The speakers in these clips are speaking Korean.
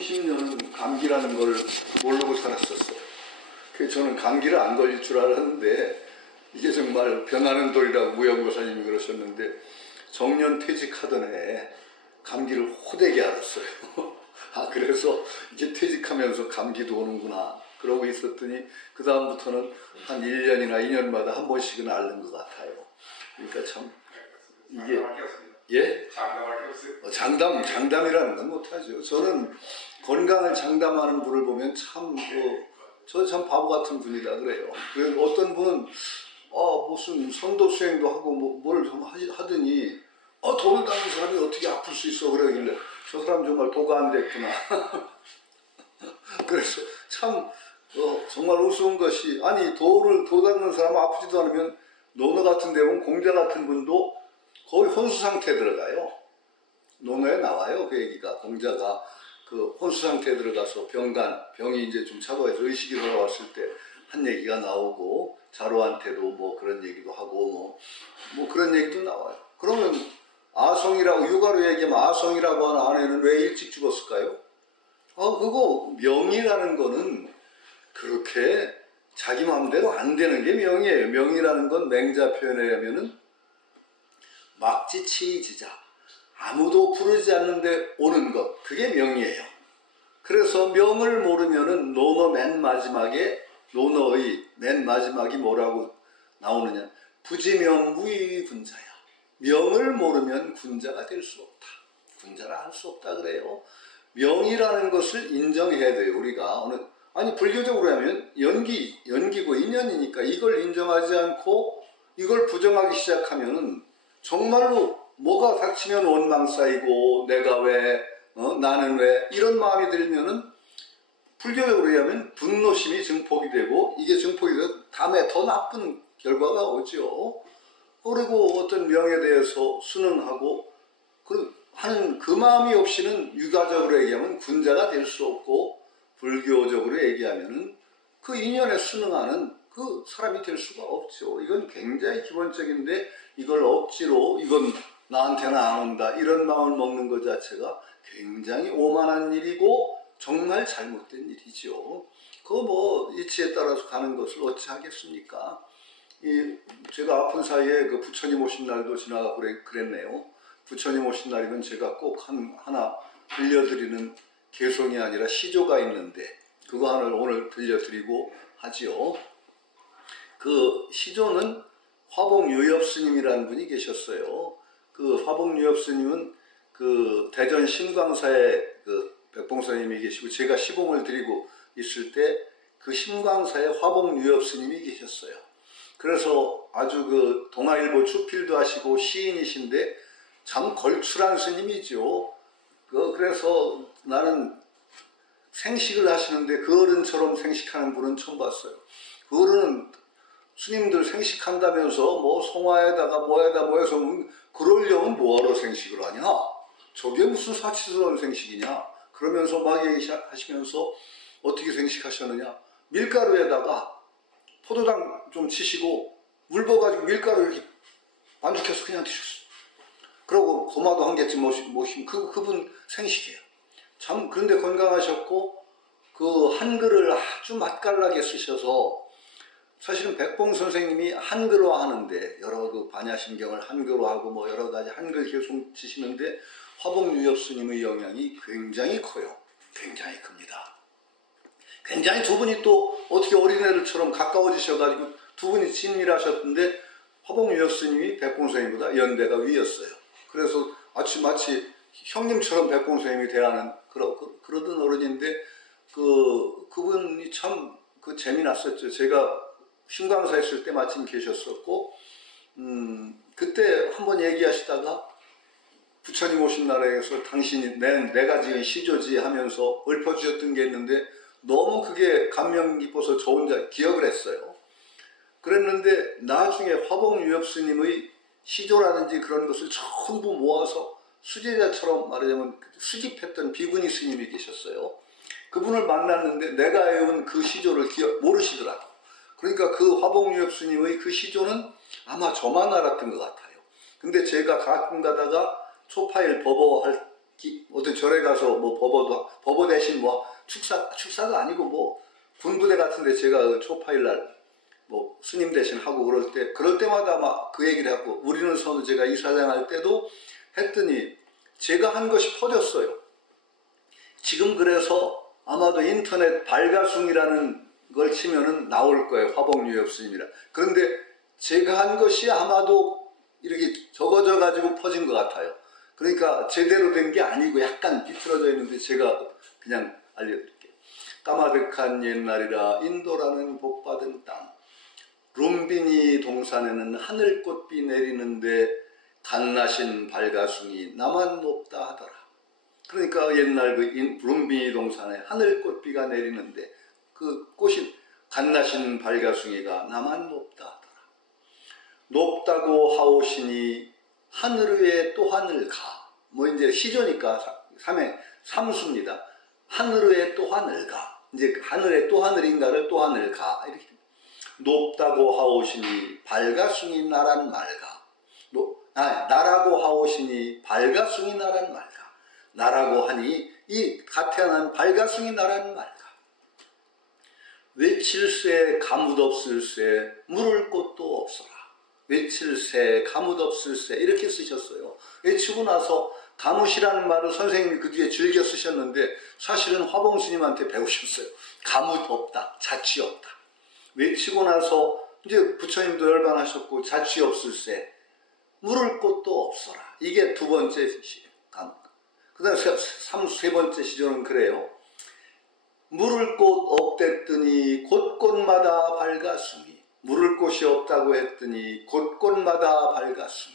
10년은 감기라는 걸 모르고 살았었어요. 그래서 저는 감기를 안 걸릴 줄 알았는데 이게 정말 변하는 돌이라고 무영고사님이 그러셨는데 정년 퇴직하던 해에 감기를 호되게 앓았어요. 아, 그래서 이제 퇴직하면서 감기도 오는구나 그러고 있었더니 그 다음부터는 한 1년이나 2년마다 한 번씩은 앓는 것 같아요. 그러니까 참 이게 예? 장담이라는 건 못하죠. 저는 건강을 장담하는 분을 보면 참, 저 참 바보 같은 분이다 그래요. 그래서 어떤 분은, 무슨 선도 수행도 하고, 뭘 좀 하더니, 도를 닦는 사람이 어떻게 아플 수 있어? 그러길래, 저 사람 정말 도가 안 됐구나. 그래서 참, 정말 우스운 것이, 아니, 도 닦는 사람은 아프지도 않으면, 노너 같은 데 보면 공자 같은 분도 거의 혼수 상태에 들어가요. 논어에 나와요. 그 얘기가. 공자가 그 혼수 상태에 들어가서 병이 이제 좀 차가워서 의식이 돌아왔을 때 한 얘기가 나오고, 자로한테도 뭐 그런 얘기도 하고, 뭐 그런 얘기도 나와요. 그러면 아성이라고, 육아로 얘기하면 아성이라고 하는 아내는 왜 일찍 죽었을까요? 그거 명이라는 거는 그렇게 자기 마음대로 안 되는 게 명이에요. 명이라는 건 맹자 표현에 의하면은 막지치지자, 아무도 부르지 않는데 오는 것, 그게 명이에요. 그래서 명을 모르면은 논어의 맨 마지막이 뭐라고 나오느냐, 부지명무의군자야. 명을 모르면 군자가 될 수 없다, 군자라 할 수 없다 그래요. 명이라는 것을 인정해야 돼요. 우리가 아니 불교적으로 하면 연기고 인연이니까 이걸 인정하지 않고 이걸 부정하기 시작하면은 정말로 뭐가 닥치면 원망 쌓이고 내가 왜, 나는 왜 이런 마음이 들면은 불교적으로 하면 분노심이 증폭이 되고 이게 증폭이 돼서 다음에 더 나쁜 결과가 오죠. 그리고 어떤 명에 대해서 순응하고 하는 그 마음이 없이는 유가적으로 얘기하면 군자가 될 수 없고 불교적으로 얘기하면은 그 인연에 순응하는 그 사람이 될 수가 없죠. 이건 굉장히 기본적인데 이걸 억지로 이건 나한테는 안 온다 이런 마음을 먹는 것 자체가 굉장히 오만한 일이고 정말 잘못된 일이죠. 그거 뭐 이치에 따라서 가는 것을 어찌 하겠습니까? 제가 아픈 사이에 그 부처님 오신 날도 지나가고 그랬네요. 부처님 오신 날이면 제가 꼭 하나 들려드리는 개송이 아니라 시조가 있는데 그거 하나를 오늘 들려드리고 하지요. 그 시조는 화봉유엽스님이라는 분이 계셨어요. 그 화봉유엽스님은 그 대전 신광사에 그 백봉스님이 계시고 제가 시봉을 드리고 있을 때 그 신광사에 화봉유엽스님이 계셨어요. 그래서 아주 그 동아일보 주필도 하시고 시인이신데 참 걸출한 스님이죠. 그래서 나는 생식을 하시는데 그 어른처럼 생식하는 분은 처음 봤어요. 그 어른은 스님들 생식한다면서 뭐 송화에다가 뭐에다 해서 그러려면 뭐하러 생식을 하냐? 저게 무슨 사치스러운 생식이냐? 그러면서 막 얘기하시면서 어떻게 생식하셨느냐? 밀가루에다가 포도당 좀 치시고 물 부어가지고 밀가루 이렇게 반죽해서 그냥 드셨어요. 그러고 고마도 한 개쯤 모시면 그분 생식이에요. 참 그런데 건강하셨고 그 한글을 아주 맛깔나게 쓰셔서 사실은 백봉 선생님이 한글화 하는데 여러 그 반야심경을 한글화 하고 뭐 여러 가지 한글 계속 치시는데 화봉유엽 스님의 영향이 굉장히 커요. 굉장히 큽니다. 굉장히 두 분이 또 어떻게 어린애들처럼 가까워지셔가지고 두 분이 친밀하셨던데 화봉유엽 스님이 백봉 선생님보다 연대가 위였어요. 그래서 마치 형님처럼 백봉 선생님이 대하는 그러던 어른인데 그분이 참 재미났었죠. 제가 신광사 있을 때 마침 계셨었고 그때 한번 얘기하시다가 부처님 오신 날에서 당신이 내가 지은 시조지 하면서 읊어주셨던 게 있는데 너무 그게 감명 깊어서 저 혼자 기억을 했어요. 그랬는데 나중에 화봉유엽 스님의 시조라든지 그런 것을 전부 모아서 수제자처럼 말하자면 수집했던 비구니 스님이 계셨어요. 그분을 만났는데 내가 외운 그 시조를 모르시더라고. 그러니까 그 화봉유엽 스님의 그 시조는 아마 저만 알았던 것 같아요. 근데 제가 가끔 가다가 초파일 법어할 어떤 절에 가서 뭐 법어 대신 뭐 축사도 아니고 뭐 군부대 같은데 제가 초파일 날 뭐 스님 대신 하고 그럴 때마다 막 그 얘기를 하고, 우리는 선우 제가 이사장 할 때도 했더니 제가 한 것이 퍼졌어요. 지금 그래서 아마도 인터넷 발가숭이라는 걸 치면은 나올 거예요. 화봉유협 스님이라. 그런데 제가 한 것이 아마도 이렇게 적어져 가지고 퍼진 것 같아요. 그러니까 제대로 된 게 아니고 약간 비틀어져 있는데 제가 그냥 알려드릴게요. 까마득한 옛날이라 인도라는 복받은 땅, 룸비니 동산에는 하늘꽃비 내리는데 갓나신 발가숭이 나만 높다 하더라. 그러니까 옛날 그 룸비니 동산에 하늘꽃비가 내리는데 그 꽃이 갓나신 발가숭이가 나만 높다 하더라. 높다고 하오시니 하늘 위에 또 하늘 가. 뭐 이제 시조니까 삼수입니다. 하늘 위에 또 하늘 가. 이제 하늘에 또 하늘인가를 또 하늘 가. 이렇게. 높다고 하오시니 발가숭이 나란 말가. 나라고 하오시니 발가숭이 나란 말가. 나라고 하니 이 가태어난 발가숭이 나란 말가. 외칠새 가뭇없을새 물을 곳도 없어라. 외칠새 가뭇없을새 이렇게 쓰셨어요. 외치고 나서 가뭇이라는 말을 선생님이 그 뒤에 즐겨 쓰셨는데 사실은 화봉스님한테 배우셨어요. 가뭇 없다, 자취 없다. 외치고 나서 이제 부처님도 열반하셨고 자취 없을새 물을 곳도 없어라. 이게 두 번째 시죠. 그 다음에 세 번째 시조는 그래요. 물을 곳 없댔더니 곳곳마다 발가숭이. 물을 곳이 없다고 했더니 곳곳마다 발가숭이.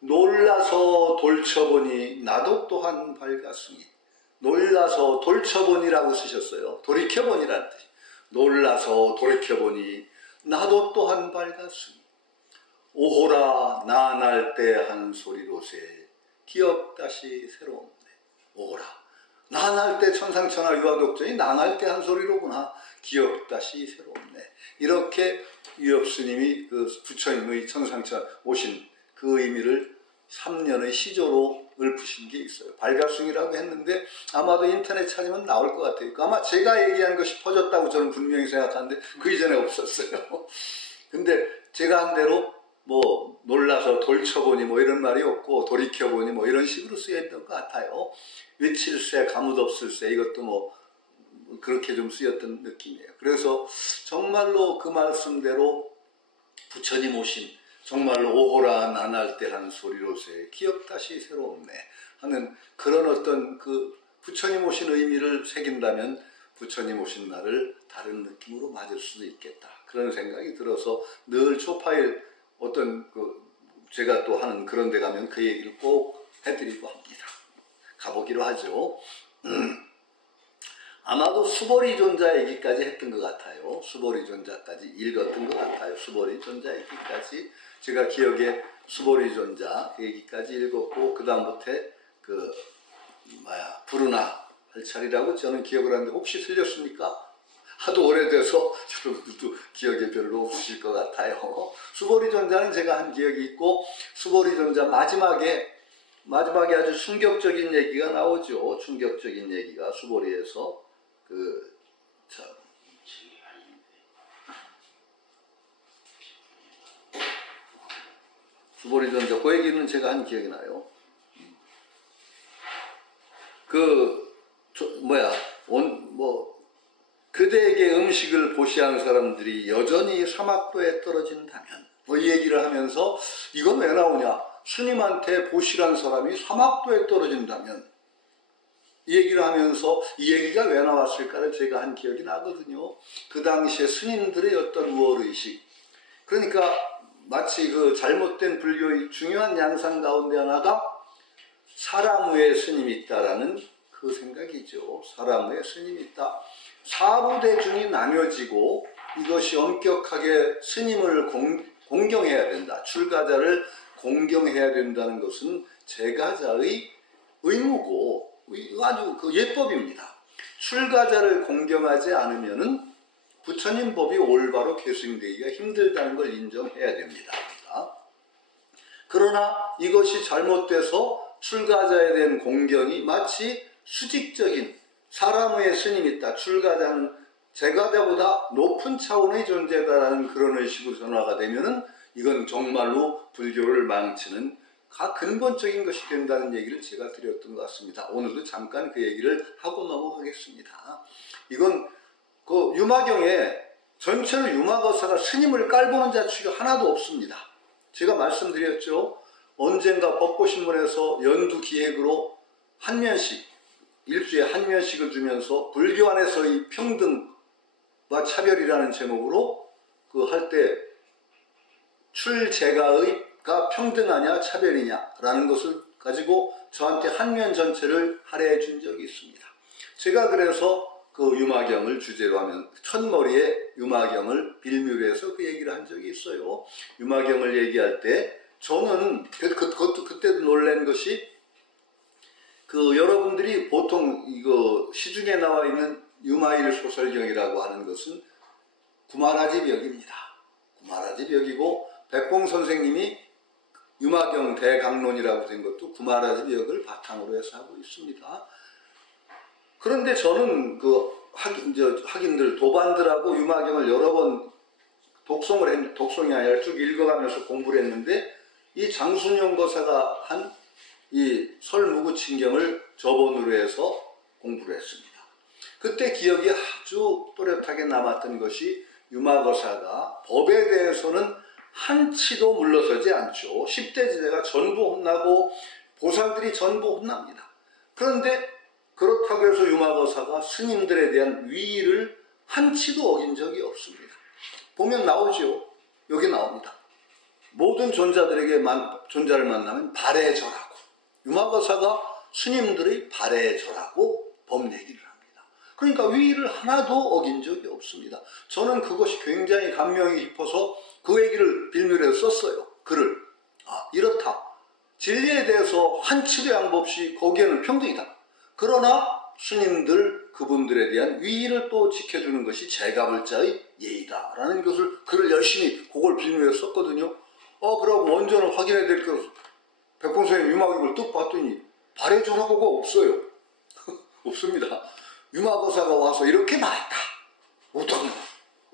놀라서 돌쳐보니 나도 또한 발가숭이. 놀라서 돌쳐보니라고 쓰셨어요. 돌이켜보니라는 뜻이. 놀라서 돌이켜보니 나도 또한 발가숭이. 오호라 나날 때 한 소리로세 기억 다시 새로운데. 오호라 나날 때 천상천하 유화독전이 나날 때 한 소리로구나. 기억 다시 새롭네. 이렇게 유협스님이 그 부처님의 천상천하 오신 그 의미를 3년의 시조로 읊으신 게 있어요. 발가숭이라고 했는데 아마도 인터넷 찾으면 나올 것 같아요. 아마 제가 얘기한 것이 퍼졌다고 저는 분명히 생각하는데 그 이전에 없었어요. 근데 제가 한 대로 뭐 놀라서 돌쳐보니 뭐 이런 말이 없고 돌이켜보니 뭐 이런 식으로 쓰여있던 것 같아요. 외칠새 가뭇없을새 이것도 뭐 그렇게 좀 쓰였던 느낌이에요. 그래서 정말로 그 말씀대로 부처님 오신 정말로 오호라 나날 때 한 소리로세 기억 다시 새롭네 하는 그런 어떤 그 부처님 오신 의미를 새긴다면 부처님 오신 날을 다른 느낌으로 맞을 수도 있겠다. 그런 생각이 들어서 늘 초파일 어떤 그 제가 또 하는 그런 데 가면 그 얘기를 꼭 해드리고 합니다. 가보기로 하죠. 아마도 수보리존자 얘기까지 했던 것 같아요. 수보리존자까지 읽었던 것 같아요. 수보리존자 얘기까지 제가 기억에 수보리존자 얘기까지 읽었고 그 다음부터 부르나 할 차리라고 저는 기억을 하는데 혹시 틀렸습니까? 하도 오래돼서 여러분들도 기억에 별로 없으실 것 같아요. 수보리존자는 제가 한 기억이 있고 수보리존자 마지막에 아주 충격적인 얘기가 나오죠. 충격적인 얘기가 수보리에서 수보리존자 그 얘기는 제가 한 기억이 나요. 그대에게 음식을 보시한 사람들이 여전히 사막도에 떨어진다면 뭐 이 얘기를 하면서 이건 왜 나오냐? 스님한테 보시란 사람이 사막도에 떨어진다면 이 얘기를 하면서 이 얘기가 왜 나왔을까를 제가 한 기억이 나거든요. 그 당시에 스님들의 어떤 우월의식, 그러니까 마치 그 잘못된 불교의 중요한 양상 가운데 하나가 사람 외에 스님이 있다라는 그 생각이죠. 사람 외에 스님이 있다. 사부대중이 나뉘어지고 이것이 엄격하게 스님을 공경해야 된다. 출가자를 공경해야 된다는 것은 제가자의 의무고 아주 그 예법입니다. 출가자를 공경하지 않으면은 부처님 법이 올바로 계승되기가 힘들다는 걸 인정해야 됩니다. 그러나 이것이 잘못돼서 출가자에 대한 공경이 마치 수직적인 사람 외에 스님이 있다. 출가자는 제가자보다 높은 차원의 존재다라는 그런 의식으로 전화가 되면은 이건 정말로 불교를 망치는 근본적인 것이 된다는 얘기를 제가 드렸던 것 같습니다. 오늘도 잠깐 그 얘기를 하고 넘어가겠습니다. 이건 그 유마경에 전체로 유마거사가 스님을 깔보는 자축이 하나도 없습니다. 제가 말씀드렸죠. 언젠가 법보신문에서 연두 기획으로 한 면씩, 일주에 한 면씩을 주면서 불교 안에서의 평등과 차별이라는 제목으로 그 할 때 출제가가 평등하냐 차별이냐라는 것을 가지고 저한테 한 면 전체를 할애해 준 적이 있습니다. 제가 그래서 그 유마경을 주제로 하면 첫머리에 유마경을 빌미로 해서 그 얘기를 한 적이 있어요. 유마경을 얘기할 때 저는 그때도 놀란 것이 그 여러분들이 보통 이거 시중에 나와 있는 유마일 소설경이라고 하는 것은 구마라지벽입니다. 구마라지벽이고 백봉 선생님이 유마경 대강론이라고 된 것도 구마라지벽을 바탕으로 해서 하고 있습니다. 그런데 저는 그 학인들, 도반들하고 유마경을 여러 번 독송이 아니라 쭉 읽어가면서 공부를 했는데 이 장순영 거사가 한 이 설무구친경을 저본으로 해서 공부를 했습니다. 그때 기억이 아주 또렷하게 남았던 것이 유마거사가 법에 대해서는 한치도 물러서지 않죠. 10대 지대가 전부 혼나고 보살들이 전부 혼납니다. 그런데 그렇다고 해서 유마거사가 스님들에 대한 위의를 한치도 어긴 적이 없습니다. 보면 나오죠. 여기 나옵니다. 모든 존자를 만나면 발해절하고, 유마거사가 스님들의 발해절하고 법 얘기를 합니다. 그러니까 위의를 하나도 어긴 적이 없습니다. 저는 그것이 굉장히 감명이 깊어서 그 얘기를 빌미로 해서 썼어요. 글을. 이렇다. 진리에 대해서 한치도 양보 없이 거기에는 평등이다. 그러나 스님들 그분들에 대한 위의를 또 지켜주는 것이 제가불자의 예의다라는 것을 글을 열심히 그걸 빌미로 해서 썼거든요. 그러고 원전을 확인해야 될 것, 백봉선생님 유마경을 뚝 봤더니 발해절하고가 없어요. 없습니다. 유마거사가 와서 이렇게 말했다. 어떡하냐.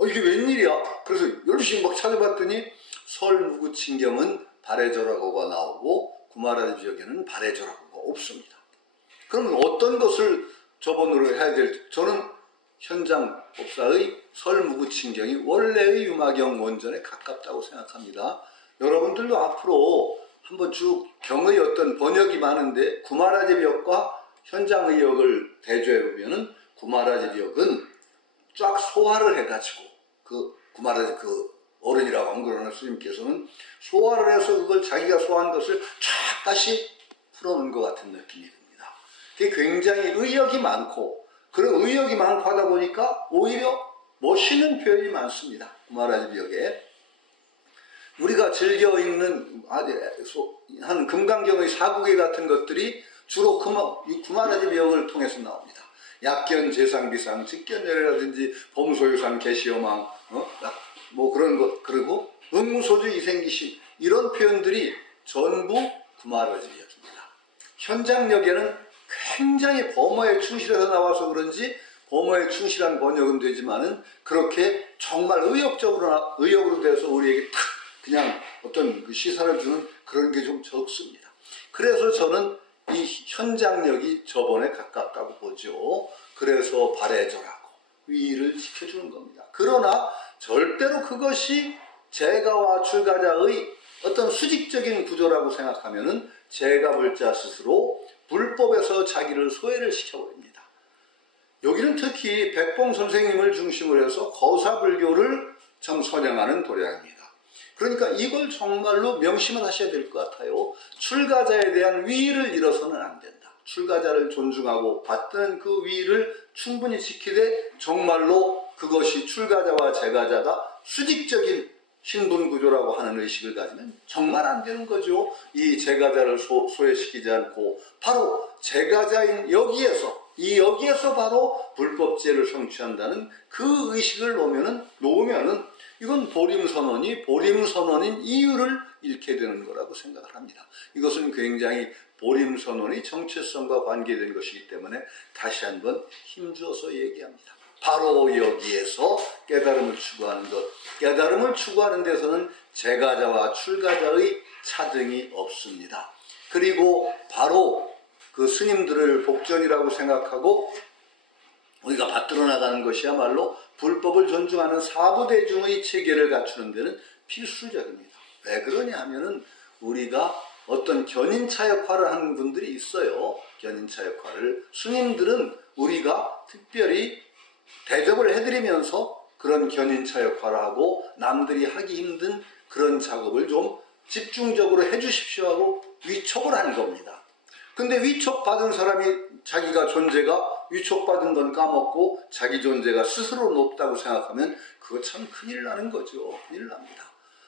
이게 웬일이야? 그래서 열심히 막 찾아봤더니 설무구친경은 발해절하고가 나오고 구마라지벽에는 발해절하고가 없습니다. 그러면 어떤 것을 저번으로 해야 될지, 저는 현장 법사의 설무구친경이 원래의 유마경 원전에 가깝다고 생각합니다. 여러분들도 앞으로 한번 쭉 경의 어떤 번역이 많은데 구마라지벽과 현장의역을 대조해보면은 구마라지벽은 쫙 소화를 해가지고 그 어른이라고 한 그러는 스님께서는 소화를 해서 그걸 자기가 소화한 것을 쫙 다시 풀어놓은 것 같은 느낌이 듭니다. 그게 굉장히 의역이 많고, 그런 의역이 많고 하다 보니까 오히려 멋있는 표현이 많습니다. 구마라지벽에. 우리가 즐겨 읽는 한 금강경의 사국의 같은 것들이 주로 구마라지벽을 통해서 나옵니다. 약견, 재상비상, 직견열애라든지 범소유산, 개시여망, 뭐 그런 것, 그리고 응무소주, 이생기심, 이런 표현들이 전부 구마라지벽입니다. 현장역에는 굉장히 범어에 충실해서 나와서 그런지 범어에 충실한 번역은 되지만은 그렇게 정말 의역으로 돼서 우리에게 탁 그냥 어떤 그 시사를 주는 그런 게 좀 적습니다. 그래서 저는 이 현장력이 저번에 가깝다고 보죠. 그래서 발해절하고 위의를 지켜주는 겁니다. 그러나 절대로 그것이 제가와 출가자의 어떤 수직적인 구조라고 생각하면은 제가불자 스스로 불법에서 자기를 소외를 시켜버립니다. 여기는 특히 백봉 선생님을 중심으로 해서 거사불교를 참 선양하는 도량입니다. 그러니까 이걸 정말로 명심을 하셔야 될 것 같아요. 출가자에 대한 위의를 잃어서는 안 된다. 출가자를 존중하고 받는 그 위의를 충분히 지키되 정말로 그것이 출가자와 제가자가 수직적인 신분구조라고 하는 의식을 가지면 정말 안 되는 거죠. 이 제가자를 소외시키지 않고 바로 제가자인 여기에서 바로 불법죄를 성취한다는 그 의식을 놓으면은 이건 보림선언인 이유를 잃게 되는 거라고 생각을 합니다. 이것은 굉장히 보림선언의 정체성과 관계된 것이기 때문에 다시 한번 힘주어서 얘기합니다. 바로 여기에서 깨달음을 추구하는 것, 깨달음을 추구하는 데서는 제가자와 출가자의 차등이 없습니다. 그리고 바로 그 스님들을 복전이라고 생각하고 우리가 받들어 나가는 것이야말로 불법을 존중하는 사부대중의 체계를 갖추는 데는 필수적입니다. 왜 그러냐 하면은 우리가 어떤 견인차 역할을 하는 분들이 있어요. 견인차 역할을. 스님들은 우리가 특별히 대접을 해드리면서 그런 견인차 역할을 하고 남들이 하기 힘든 그런 작업을 좀 집중적으로 해주십시오 하고 위촉을 하는 겁니다. 근데 위촉받은 사람이 자기가 존재가 위촉받은 건 까먹고 자기 존재가 스스로 높다고 생각하면 그거 참 큰일 나는 거죠. 큰일 납니다.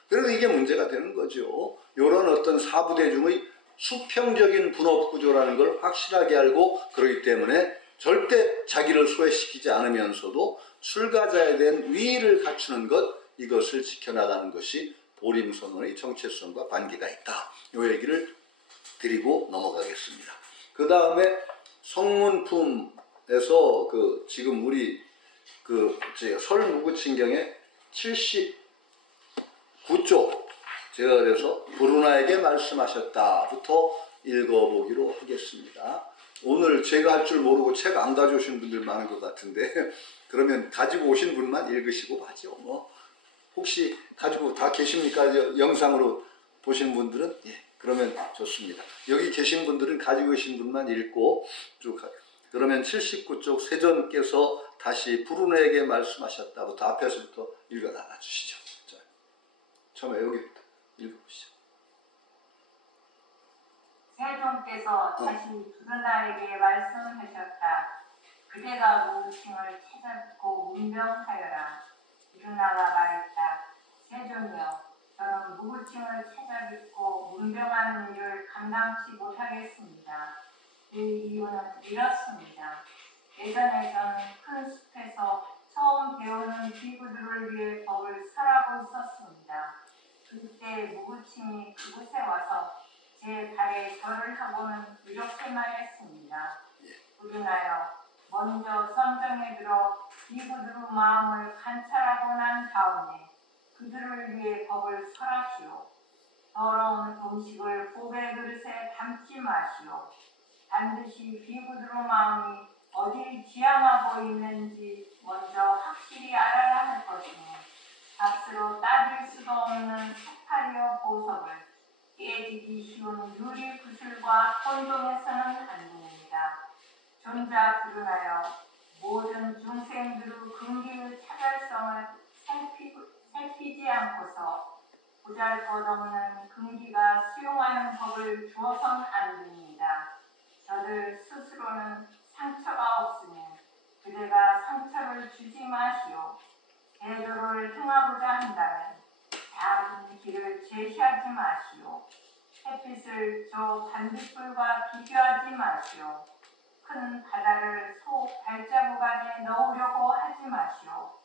그래서 이게 문제가 되는 거죠. 이런 어떤 사부대중의 수평적인 분업구조라는 걸 확실하게 알고 그렇기 때문에 절대 자기를 소외시키지 않으면서도 출가자에 대한 위의를 갖추는 것, 이것을 지켜나가는 것이 보림선언의 정체성과 관계가 있다. 이 얘기를 드리고 넘어가겠습니다. 그 다음에 성문품에서 지금 우리 설무구친경의 79쪽 제가 그래서 브루나에게 말씀하셨다부터 읽어보기로 하겠습니다. 오늘 제가 할 줄 모르고 책 안 가져오신 분들 많은 것 같은데 그러면 가지고 오신 분만 읽으시고 하죠. 뭐 혹시 가지고 다 계십니까? 영상으로 보시는 분들은? 예, 그러면 좋습니다. 여기 계신 분들은 가지고 계신 분만 읽고 쭉 그러면 79쪽 세존께서 다시 브루나에게 말씀하셨다부터 앞에서부터 읽어 나가 주시죠. 자, 처음에 여기부터 읽어보시죠. 세존께서 다시 브루나에게 말씀하셨다. 그대가 무구칭을 찾아듣고 문명하여라. 브루나가 말했다. 세존이여, 저는 무구칭을 찾아듣고 문명하는 일을 감당치 못하겠습니다. 그 이유는 이렇습니다. 예전에 저는 큰 숲에서 처음 배우는 비구들을 위해 법을 설하고 있었습니다. 그때 무구칭이 그곳에 와서 제 발에 절을 하고는 이렇게 말했습니다. 브루나여, 먼저 선정에 들어 비구들의 마음을 관찰하고 난 다음에 그들을 위해 법을 설하시오. 더러운 음식을 보배 그릇에 담지 마시오. 반드시 비구들의 마음이 어디 지향하고 있는지 먼저 확실히 알아야 할 것이니 값으로 따질 수도 없는 사파리어 보석을 깨지기 쉬운 유리 구슬과 혼동해서는 안 됩니다. 존자 브루나여, 모든 중생들의 근기의 차별성을 살피지 않고서 보잘것없는 근기가 수용하는 법을 주어선 안 됩니다. 저들 스스로는 상처가 없으니 그대가 상처를 주지 마시오. 대도를 행하고자 한다면 작은 길을 제시하지 마시오. 햇빛을 저 반딧불과 비교하지 마시오. 큰 바다를 소 발자국 안에 넣으려고 하지 마시오.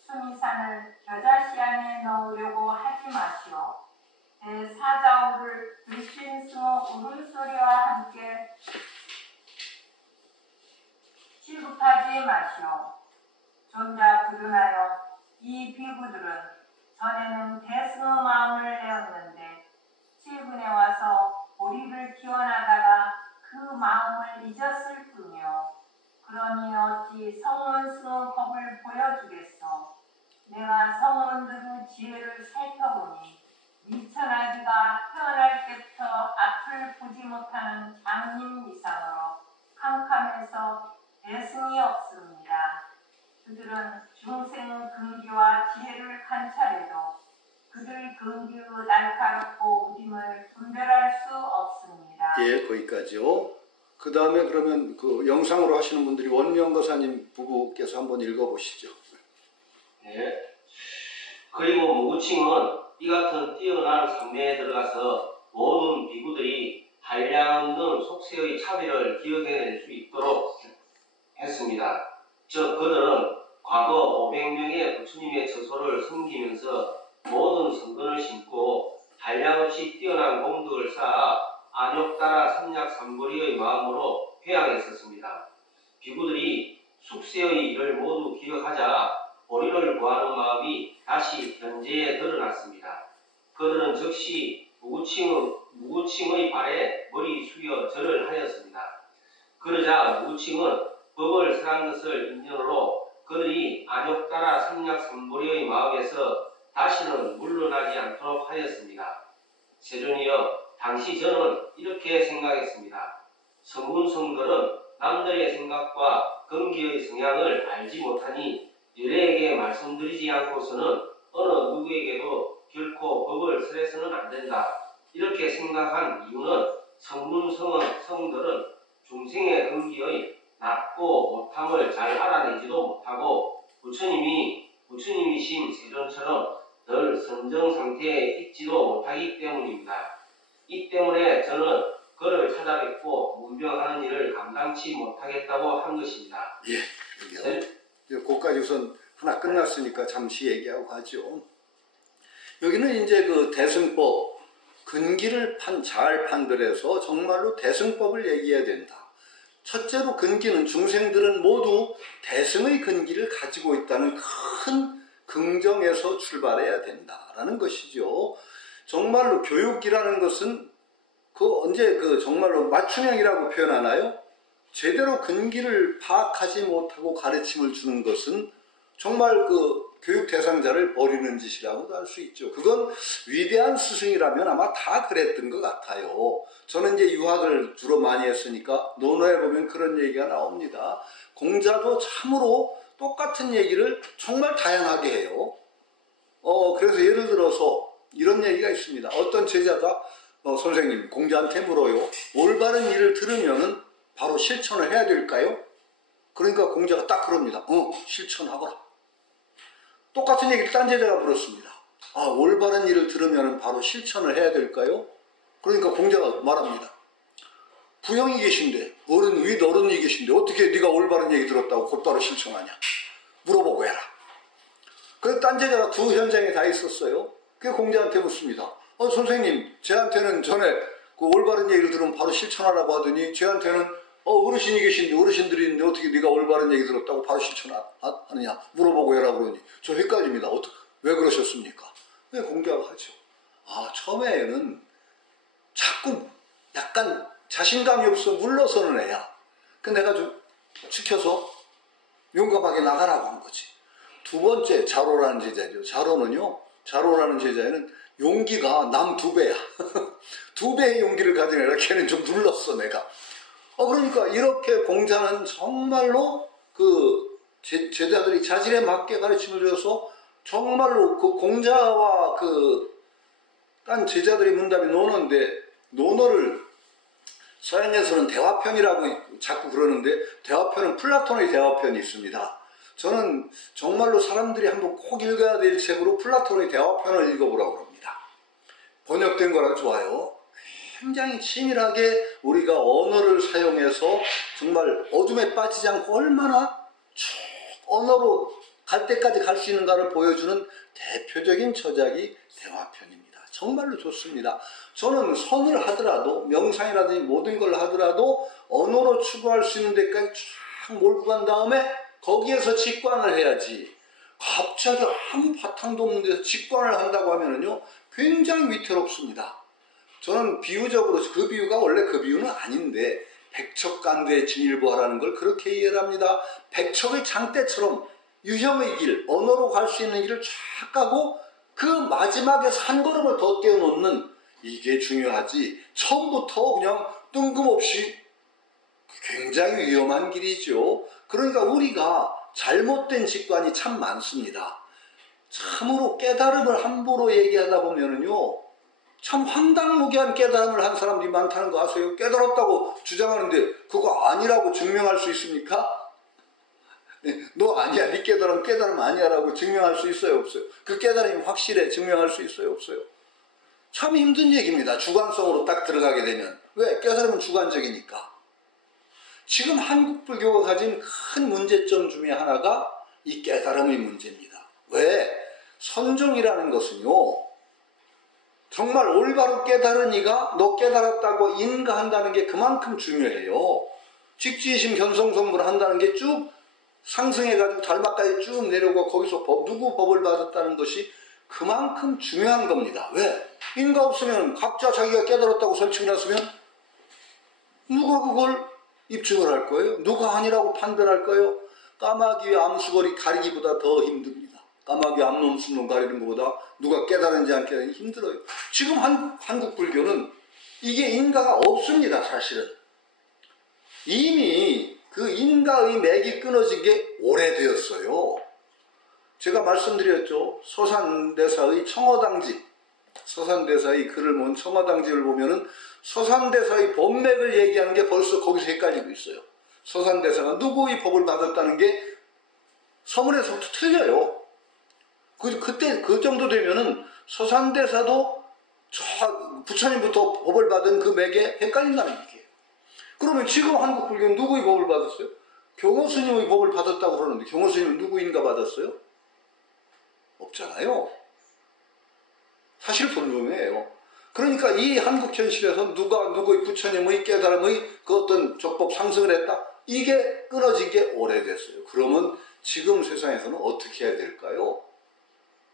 수미산을 겨자씨 안에 넣으려고 하지 마시오. 대사자우를 불신승의 울음소리와 함께 취급하지 마시오. 존자 브루나여, 이 비구들은 전에는 대승의 마음을 내었는데 최근에 와서 보리를 키워나다가 그 마음을 잊었을 뿐이요. 그러니 어찌 성문승의 법을 보여주겠소. 내가 성문들의 지혜를 살펴보니 미천하기가 태어날 때부터 앞을 보지 못하는 장님 이상으로 캄캄해서 대승이 없습니다. 그들은 중생의 근기와 지혜를 관찰해도 그들 근기의 날카롭고 우림을 분별할 수 없습니다. 예, 거기까지요. 그 다음에 그러면 그 영상으로 하시는 분들이 원명거사님 부부께서 한번 읽어보시죠. 네. 그리고 무구칭은 이 같은 뛰어난 상매에 들어가서 모든 비구들이 한량없는 속세의 차비를 기억해낼 수 있도록 했습니다. 즉 그들은 과거 500명의 부처님의 처소를 섬기면서 모든 성근을 심고 한량없이 뛰어난 공덕을 쌓아 안욕따라 삼약삼보리의 마음으로 회양했었습니다. 비구들이 숙세의 일을 모두 기억하자 보리를 구하는 마음이 다시 현재에 드러났습니다. 그들은 즉시 무구칭의 발에 머리 숙여 절을 하였습니다. 그러자 무구칭은 법을 설한 것을 인연으로 그들이 안욕따라 삼약삼보리의 마음에서 다시는 물러나지 않도록 하였습니다. 세존이여, 당시 저는 이렇게 생각했습니다. 성군성들은 남들의 생각과 근기의 성향을 알지 못하니 여래에게 말씀드리지 않고서는 어느 누구에게도 결코 법을 설해서는 안 된다. 이렇게 생각한 이유는 성군성들은 중생의 근기의 낮고 못함을 잘 알아내지도 못하고 부처님이신 세존처럼 늘 선정 상태에 있지도 못하기 때문입니다. 이 때문에 저는 그를 찾아뵙고 문병하는 일을 감당치 못하겠다고 한 것입니다. 예, 거기까지 우선 하나 끝났으니까 잠시 얘기하고 가죠. 여기는 이제 그 대승법, 근기를 잘 판별해서 정말로 대승법을 얘기해야 된다. 첫째로 근기는 중생들은 모두 대승의 근기를 가지고 있다는 큰 긍정에서 출발해야 된다라는 것이죠. 정말로 교육이라는 것은 언제 정말로 맞춤형이라고 표현하나요? 제대로 근기를 파악하지 못하고 가르침을 주는 것은 정말 교육 대상자를 버리는 짓이라고도 할 수 있죠. 그건 위대한 스승이라면 아마 다 그랬던 것 같아요. 저는 이제 유학을 주로 많이 했으니까 논어에 보면 그런 얘기가 나옵니다. 공자도 참으로 똑같은 얘기를 정말 다양하게 해요. 그래서 예를 들어서 이런 얘기가 있습니다. 어떤 제자가 선생님, 공자한테 물어요. 올바른 일을 들으면 바로 실천을 해야 될까요? 그러니까 공자가 딱 그럽니다. 실천하거라. 똑같은 얘기를 딴 제자가 물었습니다. 올바른 일을 들으면 바로 실천을 해야 될까요? 그러니까 공자가 말합니다. 부형이 계신데, 윗어른이 계신데 어떻게 네가 올바른 얘기 들었다고 곧바로 실천하냐? 물어보고 해라. 그래서 딴 제자가 두 현장에 다 있었어요. 그래서 공자한테 묻습니다. 선생님, 쟤한테는 전에 그 올바른 얘기를 들으면 바로 실천하라고 하더니 쟤한테는 어르신이 계신데 어르신들이 있는데 어떻게 네가 올바른 얘기 들었다고 바로 실천하느냐 물어보고 해라 그러니 저 헷갈립니다. 왜 그러셨습니까? 왜 공자가 하죠? 처음에는 자꾸 약간 자신감이 없어 물러서는 애야. 그래서 내가 좀 지켜서 용감하게 나가라고 한 거지. 두 번째 자로라는 제자죠. 자로라는 제자에는 용기가 남 2배야. 2배의 용기를 가진 애라 걔는 좀 눌렀어 내가. 그러니까 이렇게 공자는 정말로 제자들이 자질에 맞게 가르침을 줘서 정말로 그 공자와 딴 제자들이 문답이 논어인데 논어를 서양에서는 대화편이라고 자꾸 그러는데 대화편은 플라톤의 대화편이 있습니다. 저는 정말로 사람들이 한번 꼭 읽어야 될 책으로 플라톤의 대화편을 읽어보라고 합니다. 번역된 거라 좋아요. 굉장히 치밀하게 우리가 언어를 사용해서 정말 어둠에 빠지지 않고 얼마나 쭉 언어로 갈 때까지 갈 수 있는가를 보여주는 대표적인 저작이 대화편입니다. 정말로 좋습니다. 저는 선을 하더라도 명상이라든지 모든 걸 하더라도 언어로 추구할 수 있는 데까지 쫙 몰고 간 다음에 거기에서 직관을 해야지. 갑자기 아무 바탕도 없는 데서 직관을 한다고 하면은요 굉장히 위태롭습니다. 저는 비유적으로 그 비유가 원래 그 비유는 아닌데 백척간두에 진일보하라는 걸 그렇게 이해를 합니다. 백척의 장대처럼 유형의 길, 언어로 갈 수 있는 길을 쫙 가고 그 마지막에서 한 걸음을 더 떼어놓는 이게 중요하지 처음부터 그냥 뜬금없이 굉장히 위험한 길이죠. 그러니까 우리가 잘못된 직관이 참 많습니다. 참으로 깨달음을 함부로 얘기하다 보면은요 참 황당무계한 깨달음을 한 사람들이 많다는 거 아세요? 깨달았다고 주장하는데 그거 아니라고 증명할 수 있습니까? 너 아니야, 네 깨달음 아니야 라고 증명할 수 있어요, 없어요? 그 깨달음이 확실해 증명할 수 있어요, 없어요? 참 힘든 얘기입니다. 주관성으로 딱 들어가게 되면. 왜? 깨달음은 주관적이니까. 지금 한국 불교가 가진 큰 문제점 중에 하나가 이 깨달음의 문제입니다. 왜? 선종이라는 것은요 정말 올바로 깨달은 이가 너 깨달았다고 인가한다는 게 그만큼 중요해요. 직지이심 견성성불을 한다는 게 쭉 상승해가지고 달막까지 쭉 내려오고 거기서 누구 법을 받았다는 것이 그만큼 중요한 겁니다. 왜? 인가 없으면 각자 자기가 깨달았다고 설칭을 했으면 누가 그걸 입증을 할 거예요? 누가 아니라고 판단할 거예요? 까마귀와 암수거리 가리기보다 더 힘듭니다. 까마귀 암놈 순놈 가리는 것보다 누가 깨달은지 안 깨달은지 힘들어요. 지금 한국 불교는 이게 인가가 없습니다. 사실은 이미 그 인가의 맥이 끊어진 게 오래되었어요. 제가 말씀드렸죠. 서산대사의 청어당지, 서산대사의 글을 모은 청어당지를 보면은 서산대사의 법맥을 얘기하는 게 벌써 거기서 헷갈리고 있어요. 서산대사가 누구의 법을 받았다는 게 서문에서부터 틀려요. 그때 그 정도 되면은 서산대사도 저 부처님부터 법을 받은 그 맥에 헷갈린다는 얘기예요. 그러면 지금 한국 불교는 누구의 법을 받았어요? 경호스님의 법을 받았다고 그러는데 경호스님은 누구인가 받았어요? 없잖아요. 사실 불명예예요. 그러니까 이 한국 현실에서 누가 누구의 부처님의 깨달음의 그 어떤 적법 상승을 했다? 이게 끊어진 게 오래됐어요. 그러면 지금 세상에서는 어떻게 해야 될까요?